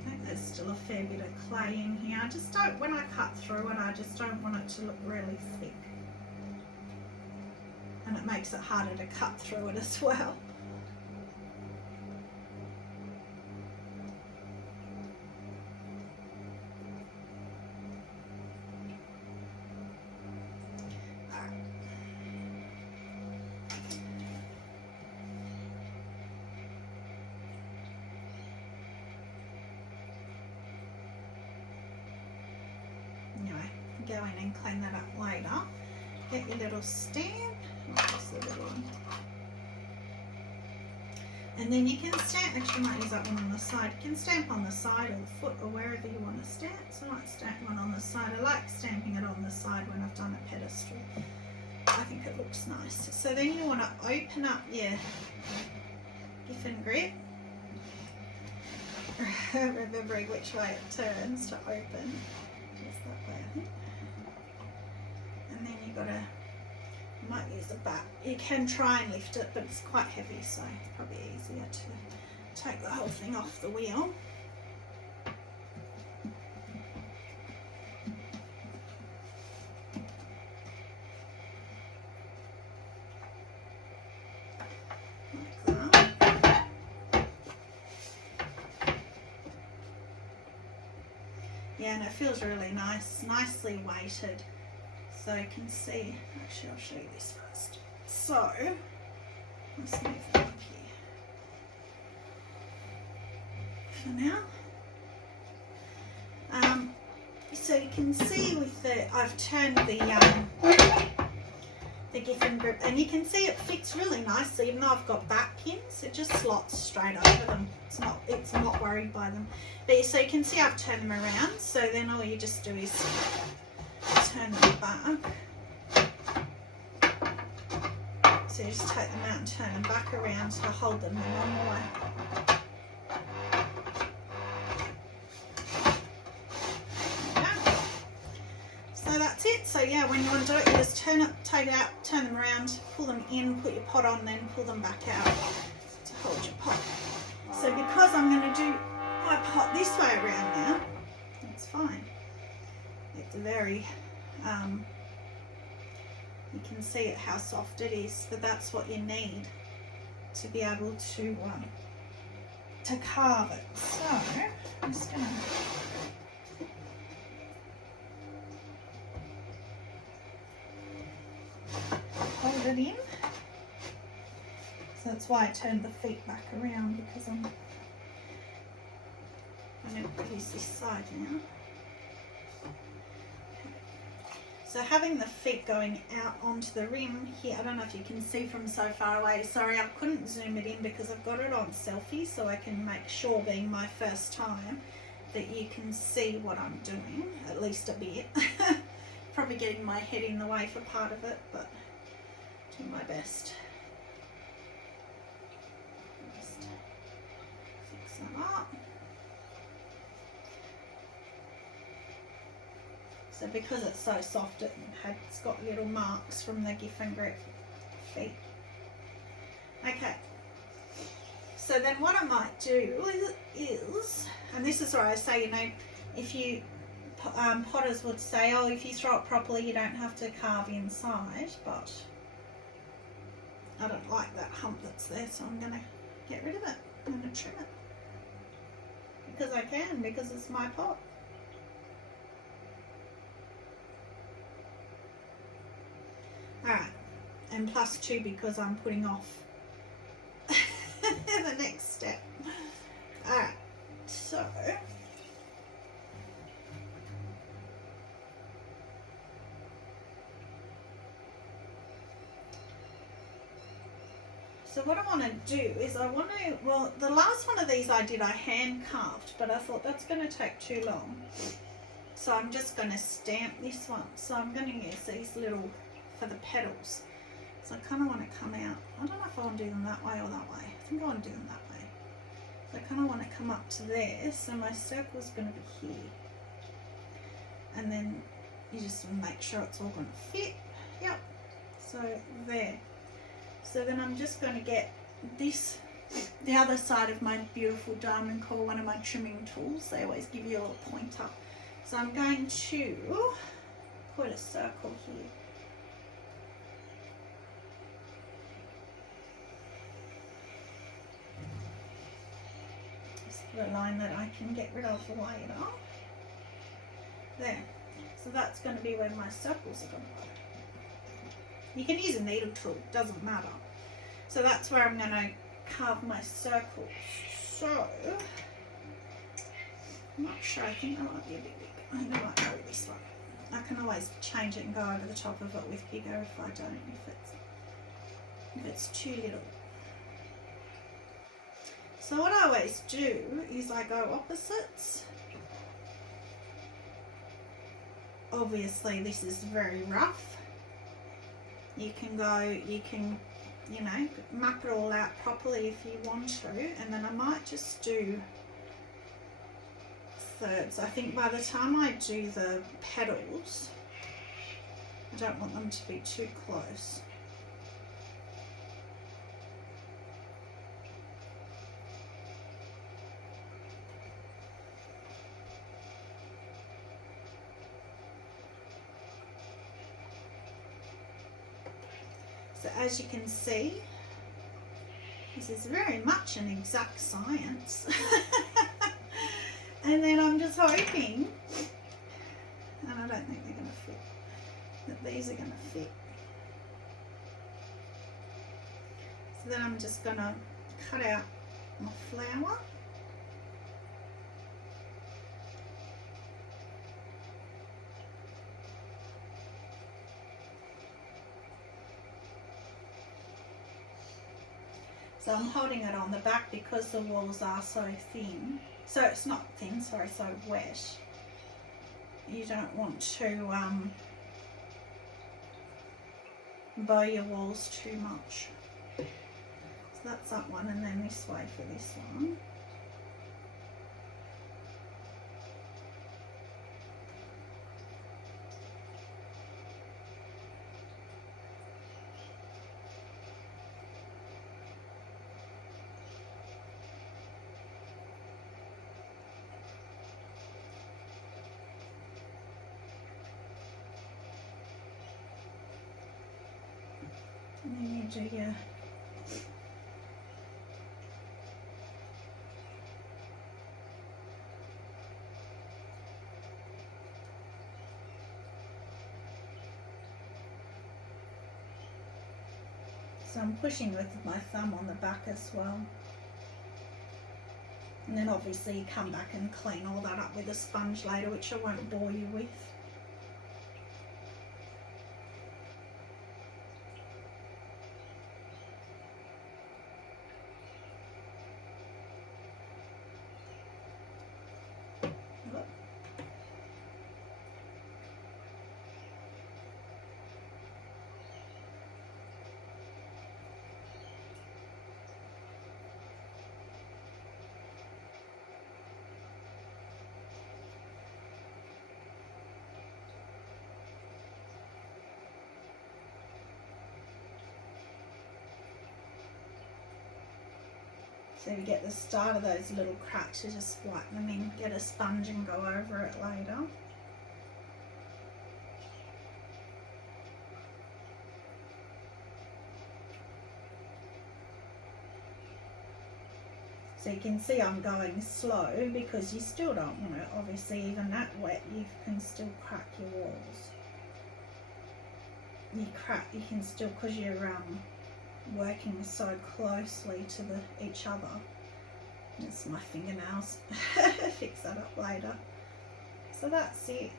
I think there's still a fair bit of clay in here. I just don't, when I cut through it, I just don't want it to look really thick. And it makes it harder to cut through it as well. Go in and clean that up later. Get your little stamp. This little one. And then you can stamp, actually I might use that one on the side. You can stamp on the side or the foot or wherever you want to stamp. So I might stamp one on the side. I like stamping it on the side when I've done a pedestal. I think it looks nice. So then you want to open up your giff and grip. Remembering which way it turns to open. Just that way, I think. And then you've got to, you might use the back. You can try and lift it, but it's quite heavy, so it's probably easier to take the whole thing off the wheel. Like that. Yeah, and it feels really nice, nicely weighted. So you can see, actually I'll show you this first. So, Let's move that up here for now. So you can see with I've turned the giffin grip, and you can see it fits really nicely. Even though I've got back pins, it just slots straight over them. It's not worried by them. But so you can see I've turned them around. So then all you just do is turn them back. So you just take them out and turn them back around to hold them the normal way. So that's it. So yeah, when you want to do it, you just turn it, take it out, turn them around, pull them in, put your pot on, then pull them back out to hold your pot. So because I'm going to do my pot this way around now, it's fine. It's very, you can see it how soft it is, but that's what you need to be able to carve it. So I'm just going to hold it in. So that's why I turned the feet back around, because I'm going to use this side now. So having the feet going out onto the rim here, I don't know if you can see from so far away. Sorry, I couldn't zoom it in because I've got it on selfie, so I can make sure, being my first time, that you can see what I'm doing, at least a bit. Probably getting my head in the way for part of it, but do my best. Just fix that up. So because it's so soft, it's got little marks from the giffin grip feet. Okay, so then what I might do is, and this is where I say, you know, if you, potters would say, oh, if you throw it properly, you don't have to carve inside, but I don't like that hump that's there, so I'm going to get rid of it. I'm going to trim it. Because I can, because it's my pot. Alright, and plus 2 because I'm putting off the next step. Alright, so what I want to do is well, the last one of these I hand carved, but I thought that's going to take too long. So I'm just going to stamp this one. So I'm going to use these little, for the petals. So I kind of want to come out. I don't know if I want to do them that way or that way. I think I want to do them that way. So I kind of want to come up to there. So my circle's going to be here. And then you just make sure it's all going to fit. Yep. So there. So then I'm just going to get this, the other side of my beautiful diamond core, one of my trimming tools. They always give you a little pointer. So I'm going to put a circle here. Just put a line that I can get rid of later. There. So that's going to be where my circles are going to go. You can use a needle tool, doesn't matter. So that's where I'm going to carve my circles. So, I'm not sure, I think that might be a bit big. I think I might go with this one. I can always change it and go over the top of it with bigger if I don't, if it's too little. So what I always do is I go opposites. Obviously this is very rough. You can you know, map it all out properly if you want to, and then I might just do thirds. I think by the time I do the petals, I don't want them to be too close. So as you can see, this is very much an exact science. And then I'm just hoping, and I don't think they're going to fit, that these are going to fit. So So then I'm just going to cut out my flower. So I'm holding it on the back because the walls are so thin. So it's not thin, sorry, so wet. You don't want to bow your walls too much. So that's that one, and then this way for this one. And then you do your so I'm pushing with my thumb on the back as well. And then obviously you come back and clean all that up with a sponge later, which I won't bore you with. So you get the start of those little cracks, you just wipe them in, get a sponge and go over it later. So you can see I'm going slow because you still don't want to, obviously even that wet, you can still crack your walls. You can still, because you're working so closely to each other. It's my fingernails. Fix that up later. So that's it.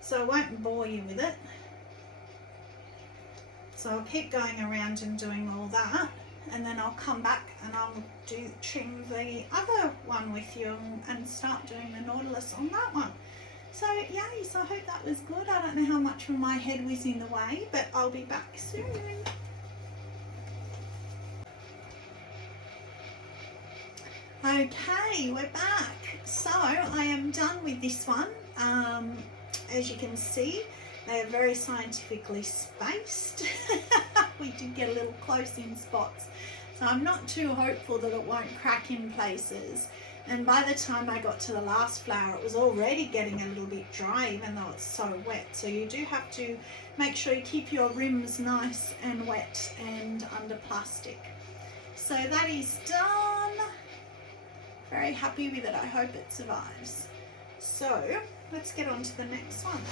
So I won't bore you with it. So I'll keep going around and doing all that, and then I'll come back and I'll trim the other one with you and start doing the Nautilus on that one. So yay, so I hope that was good. I don't know how much of my head was in the way, but I'll be back soon. Okay, we're back. So I am done with this one. As you can see, they are very scientifically spaced. We did get a little close in spots. So I'm not too hopeful that it won't crack in places. And by the time I got to the last flower, it was already getting a little bit dry, even though it's so wet. So you do have to make sure you keep your rims nice and wet and under plastic. So that is done. Very happy with it. I hope it survives. So let's get on to the next one.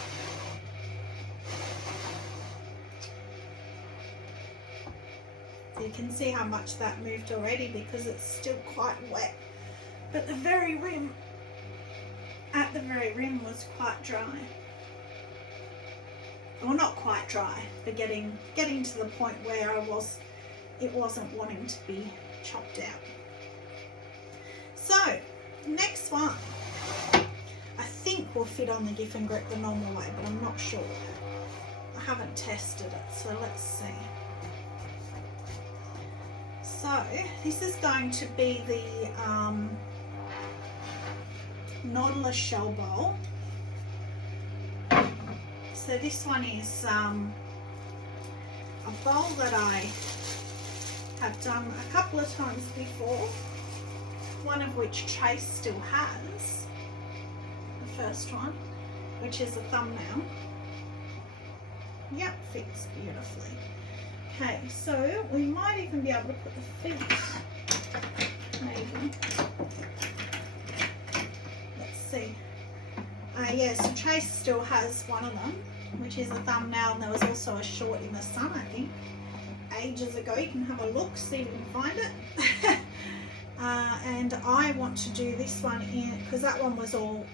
So you can see how much that moved already because it's still quite wet. But the very rim, at the very rim, was quite dry. Well, not quite dry, but getting to the point where it wasn't wanting to be chopped out. So, next one, I think will fit on the Giff and Grip the normal way, but I'm not sure. I haven't tested it, so let's see. So, this is going to be the Nautilus shell bowl. So this one is a bowl that I have done a couple of times before, one of which Trace still has, the first one, which is a thumbnail. Yep, fits beautifully. Okay, so we might even be able to put the feet, maybe. Let's see. Yeah, so Trace still has one of them. which is a thumbnail, and there was also a short in the sun, I think, ages ago. You can have a look, see if you can find it. And I want to do this one in, because that one was all,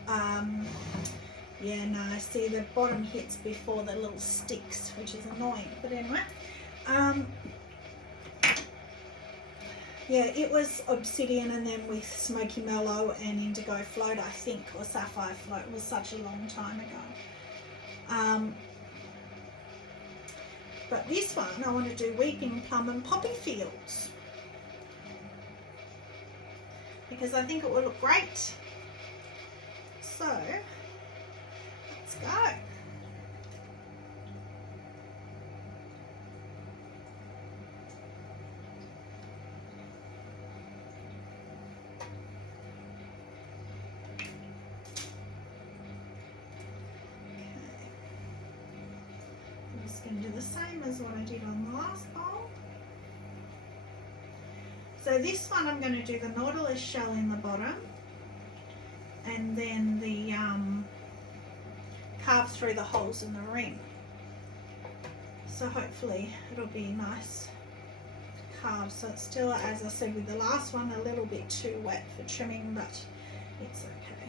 yeah, no, see the bottom hits before the little sticks, which is annoying, but anyway. Yeah, it was obsidian and then with smoky mallow and indigo float, I think, or sapphire float. It was such a long time ago. But this one, I want to do weeping plum and poppy fields, because I think it will look great. So, let's go. Going to do the same as what I did on the last bowl. So this one I'm going to do the nautilus shell in the bottom, and then the carve through the holes in the ring. So hopefully it'll be a nice carve. So it's still, as I said with the last one, a little bit too wet for trimming, but it's okay.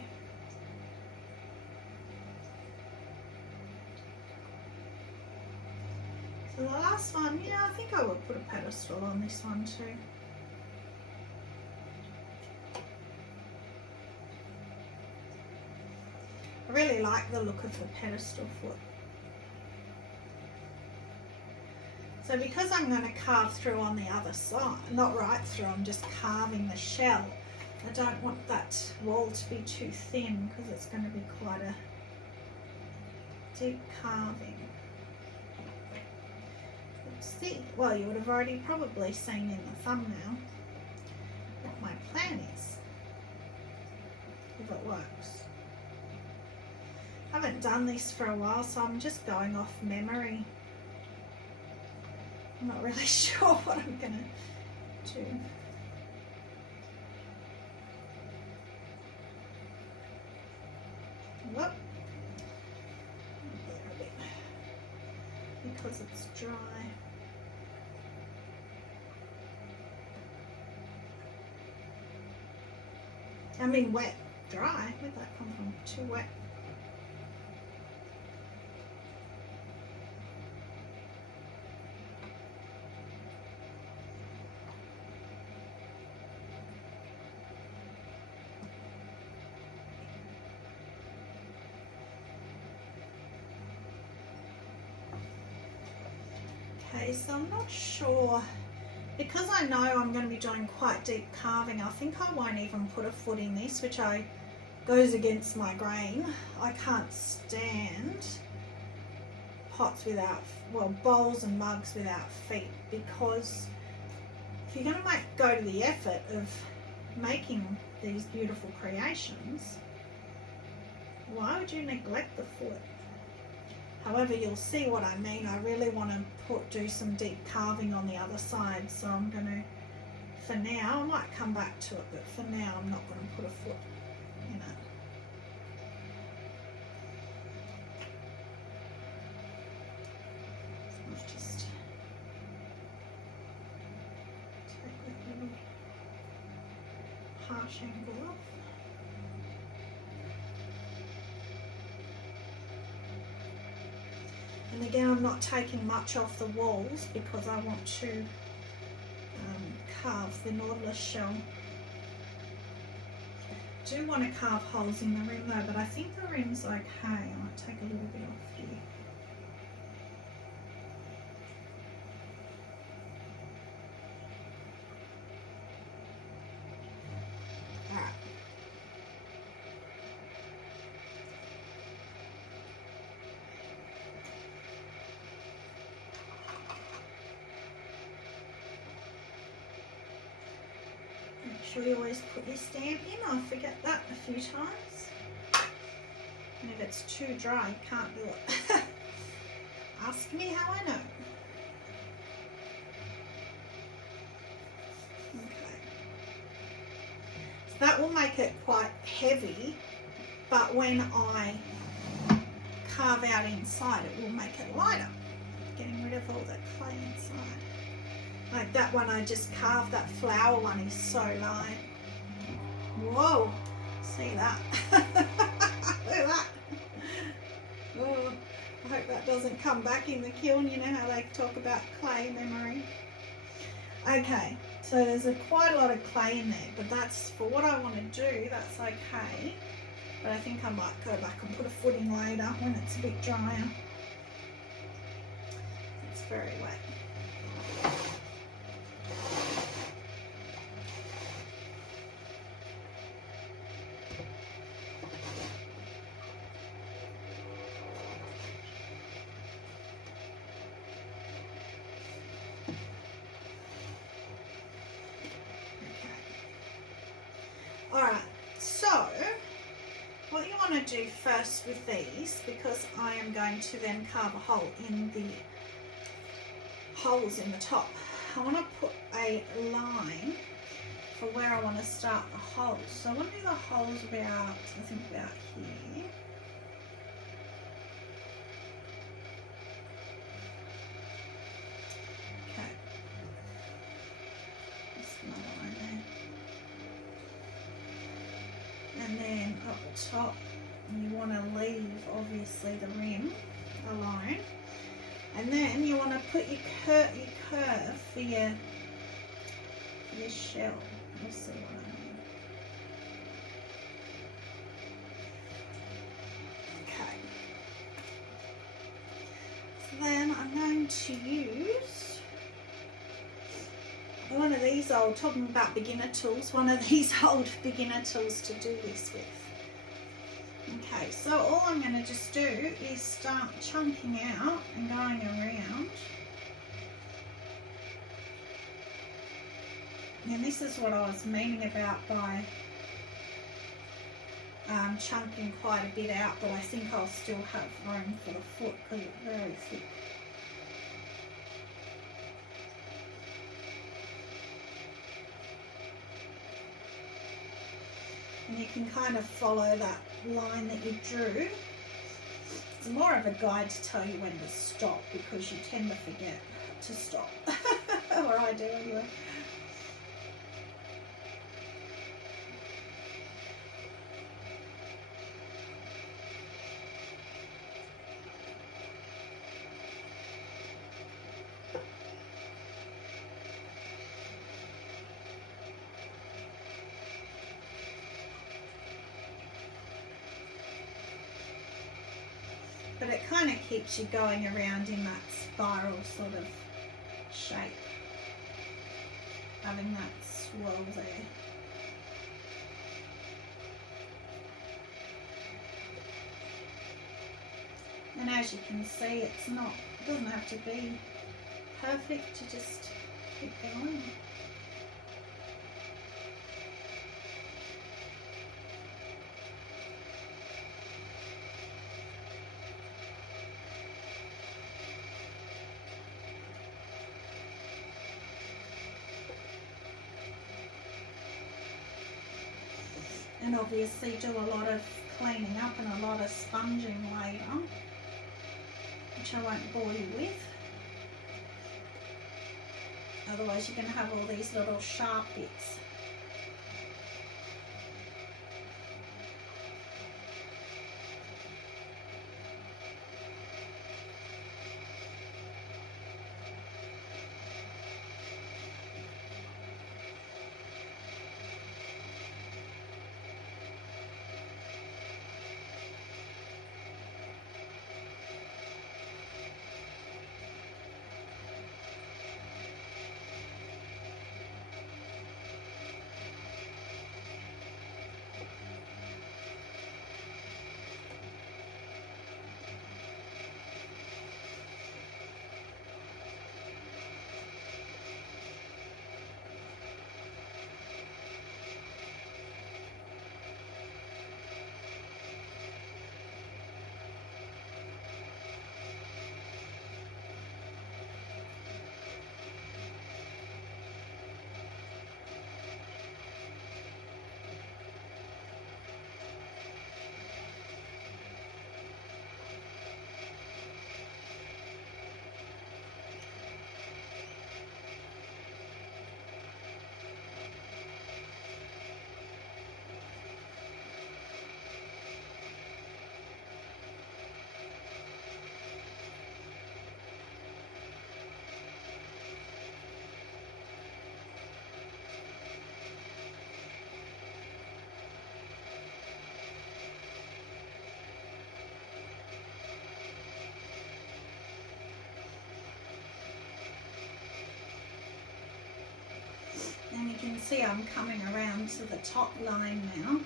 So the last one, yeah, I think I will put a pedestal on this one too. I really like the look of the pedestal foot. So because I'm going to carve through on the other side, not right through, I'm just carving the shell. I don't want that wall to be too thin because it's going to be quite a deep carving. See, well, you would have already probably seen in the thumbnail what my plan is, if it works. I haven't done this for a while, so I'm just going off memory. I'm not really sure what I'm going to do. Whoop. There a bit, because it's dry. I mean wet, dry, where'd that come from? Too wet. Okay, so I'm not sure. Because I know I'm going to be doing quite deep carving, I think I won't even put a foot in this, which goes against my grain. I can't stand pots without, well, bowls and mugs without feet, because if you're going to go to the effort of making these beautiful creations, why would you neglect the foot? However, you'll see what I mean. I really want to do some deep carving on the other side, so I'm going to, for now, I might come back to it, but for now I'm not going to put a foot in it. I'll just take that little harsh angle off. And again, I'm not taking much off the walls because I want to carve the nautilus shell. I do want to carve holes in the rim though, but I think the rim's okay. I might take a little bit off here. Alright. We always put your stamp in. I forget that a few times. And if it's too dry, you can't do it. Ask me how I know. Okay. So that will make it quite heavy, but when I carve out inside, it will make it lighter. Getting rid of all the clay inside. Like that one I just carved, that flower one is so light. Whoa, see that? Look at that. Oh, I hope that doesn't come back in the kiln. You know how they talk about clay memory. Okay, so there's quite a lot of clay in there, but that's for what I want to do, that's okay. But I think I might go back and put a footing later when it's a bit drier. It's very wet. Alright, so what you want to do first with these, because I am going to then carve a hole in the holes in the top, I want to put a line for where I want to start the holes. So I want to do the holes about, I think about here. Okay. Just another line there. And then up the top, you want to leave obviously the rim alone, and then you want to put your curve for your shell. You'll see what I mean. Okay. So then I'm going to use one of these old, talking about beginner tools, one of these old beginner tools to do this with. Okay, so all I'm going to just do is start chunking out and going around. And this is what I was meaning about by chunking quite a bit out, but I think I'll still have room for the foot because it's very thick. And you can kind of follow that line that you drew. It's more of a guide to tell you when to stop, because you tend to forget to stop. Or I do anyway. But it kind of keeps you going around in that spiral sort of shape, having that swirl there. And as you can see, it doesn't have to be perfect to just keep going. And obviously do a lot of cleaning up and a lot of sponging later, which I won't bore you with. Otherwise you're going to have all these little sharp bits. see I'm coming around to the top line now.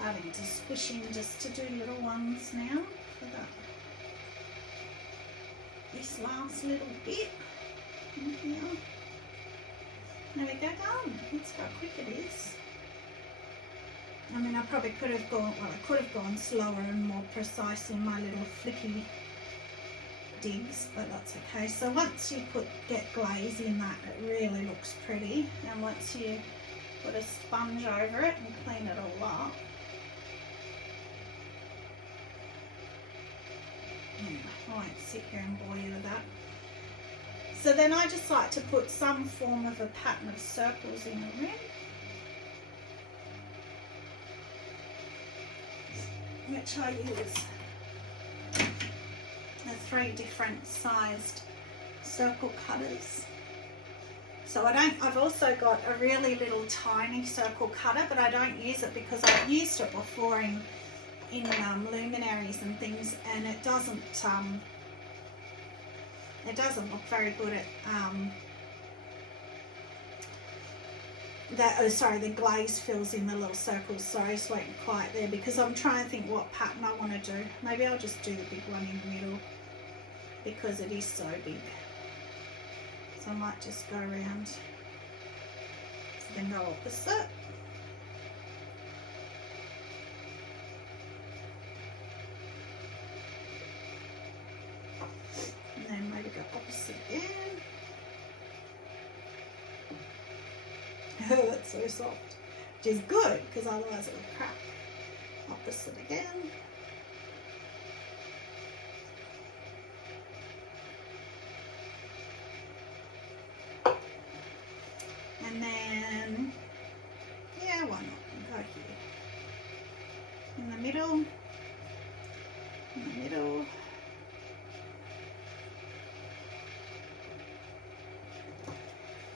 Starting to squish in just to do little ones now for this last little bit in here. There we go, done. That's how quick it is. I mean, I probably could have gone, well, I could have gone slower and more precise in my little flicky digs, but that's okay. So once you get glaze in that, it really looks pretty. And once you put a sponge over it and clean it all up, I won't sit here and bore you with that. So then I just like to put some form of a pattern of circles in the rim, which I use the 3 different sized circle cutters. So I've also got a really little tiny circle cutter, but I don't use it because I've used it before in luminaries and things, and it doesn't look very good at the glaze fills in the little circles. Sorry, I just wasn't quite there because I'm trying to think what pattern I want to do. Maybe I'll just do the big one in the middle because it is so big. So I might just go around, so then go opposite. And then maybe go opposite again. Oh, that's so soft, which is good because otherwise it would crack. Opposite again. And then, yeah, why not? Go here. In the middle. In the middle.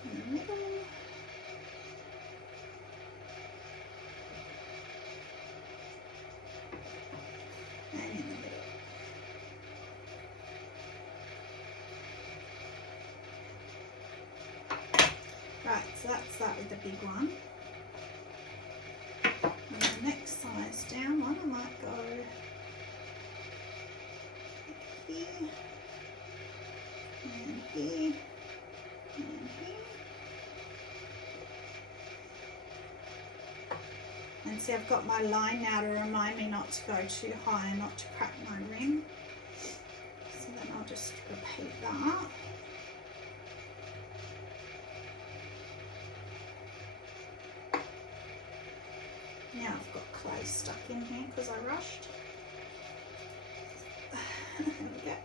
In the middle. And in the middle. Right, so that's that with the big one. And the next size down one, I might go here, and here, and here. And see, I've got my line now to remind me not to go too high and not to crack my rim. So then I'll just repeat that. Now I've got clay stuck in here because I rushed. There we go.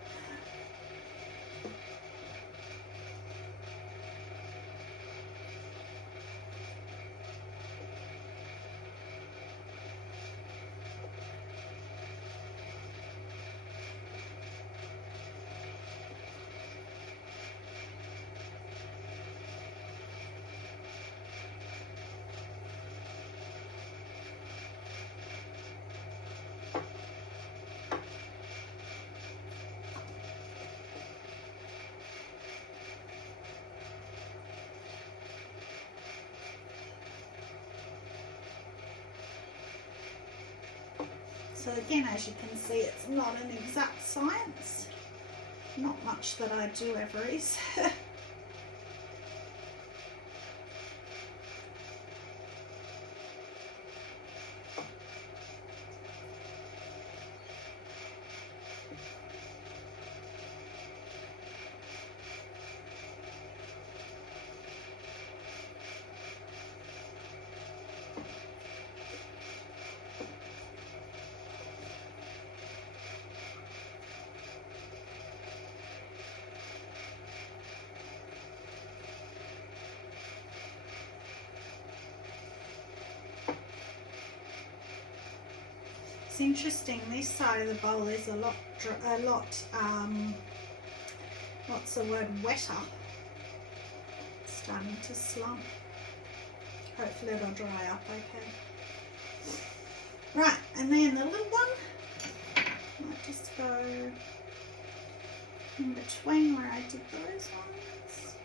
So again, as you can see, it's not an exact science. Not much that I do ever is. It's interesting, this side of the bowl is a lot what's the word, wetter. It's starting to slump. Hopefully it'll dry up okay. Right, and then the little one, might just go in between where I did those ones.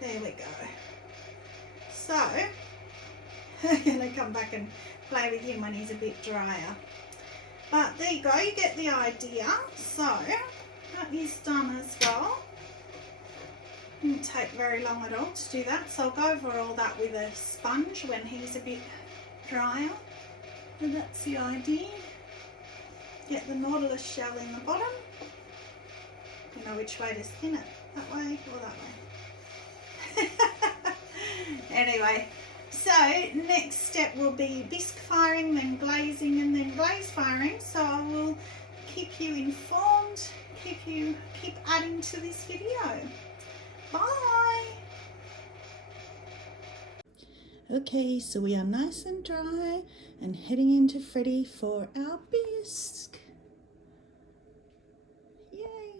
There we go. So, I'm going to come back and play with him when he's a bit drier. But there you go, you get the idea. So, that is done as well. Didn't take very long at all to do that. So I'll go over all that with a sponge when he's a bit drier. And that's the idea. Get the nautilus shell in the bottom. You know which way to spin it, that way or that way. Anyway, so next step will be bisque firing, then glazing, and then glaze firing. So I will keep you informed, keep adding to this video. Bye. Okay, so we are nice and dry and heading into Freddie for our bisque. Yay.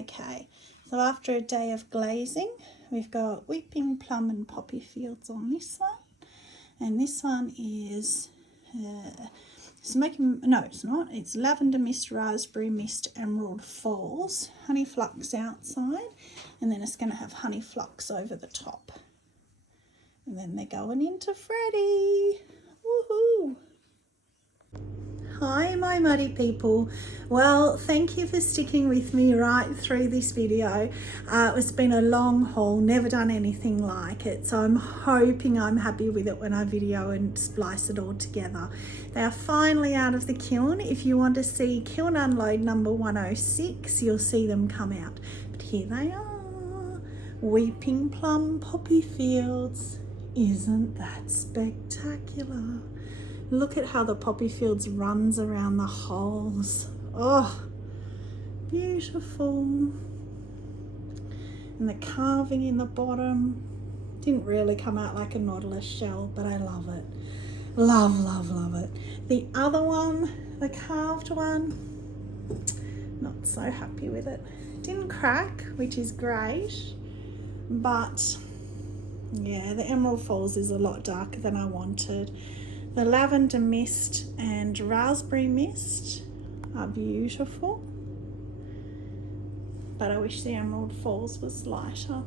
Okay, so after a day of glazing, we've got weeping plum and poppy fields on this one, and this one is it's lavender mist, raspberry mist, emerald falls, honey flux outside, and then it's going to have honey flux over the top, and then they're going into Freddie. Woohoo! Hi my muddy people. Well, thank you for sticking with me right through this video. It's been a long haul, never done anything like it, so I'm hoping I'm happy with it when I video and splice it all together. They are finally out of the kiln. If you want to see kiln unload number 106, you'll see them come out. But here they are, weeping plum poppy fields. Isn't that spectacular? Look at how the poppy fields runs around the holes. Oh, beautiful. And the carving in the bottom. Didn't really come out like a Nautilus shell, but I love it. Love, love, love it. The other one, the carved one, not so happy with it. Didn't crack, which is great, but yeah, the Emerald Falls is a lot darker than I wanted. The Lavender Mist and Raspberry Mist are beautiful, but I wish the Emerald Falls was lighter.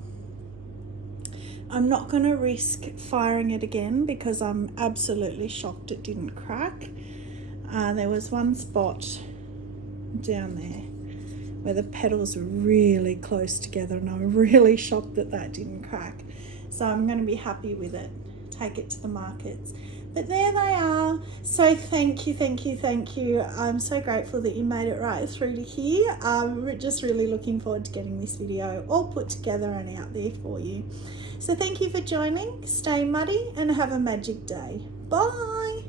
I'm not going to risk firing it again because I'm absolutely shocked it didn't crack. There was one spot down there where the petals were really close together, and I'm really shocked that that didn't crack. So I'm going to be happy with it, take it to the markets. But there they are. So thank you, thank you, thank you. I'm so grateful that you made it right through to here. We're just really looking forward to getting this video all put together and out there for you. So thank you for joining. Stay muddy and have a magic day. Bye.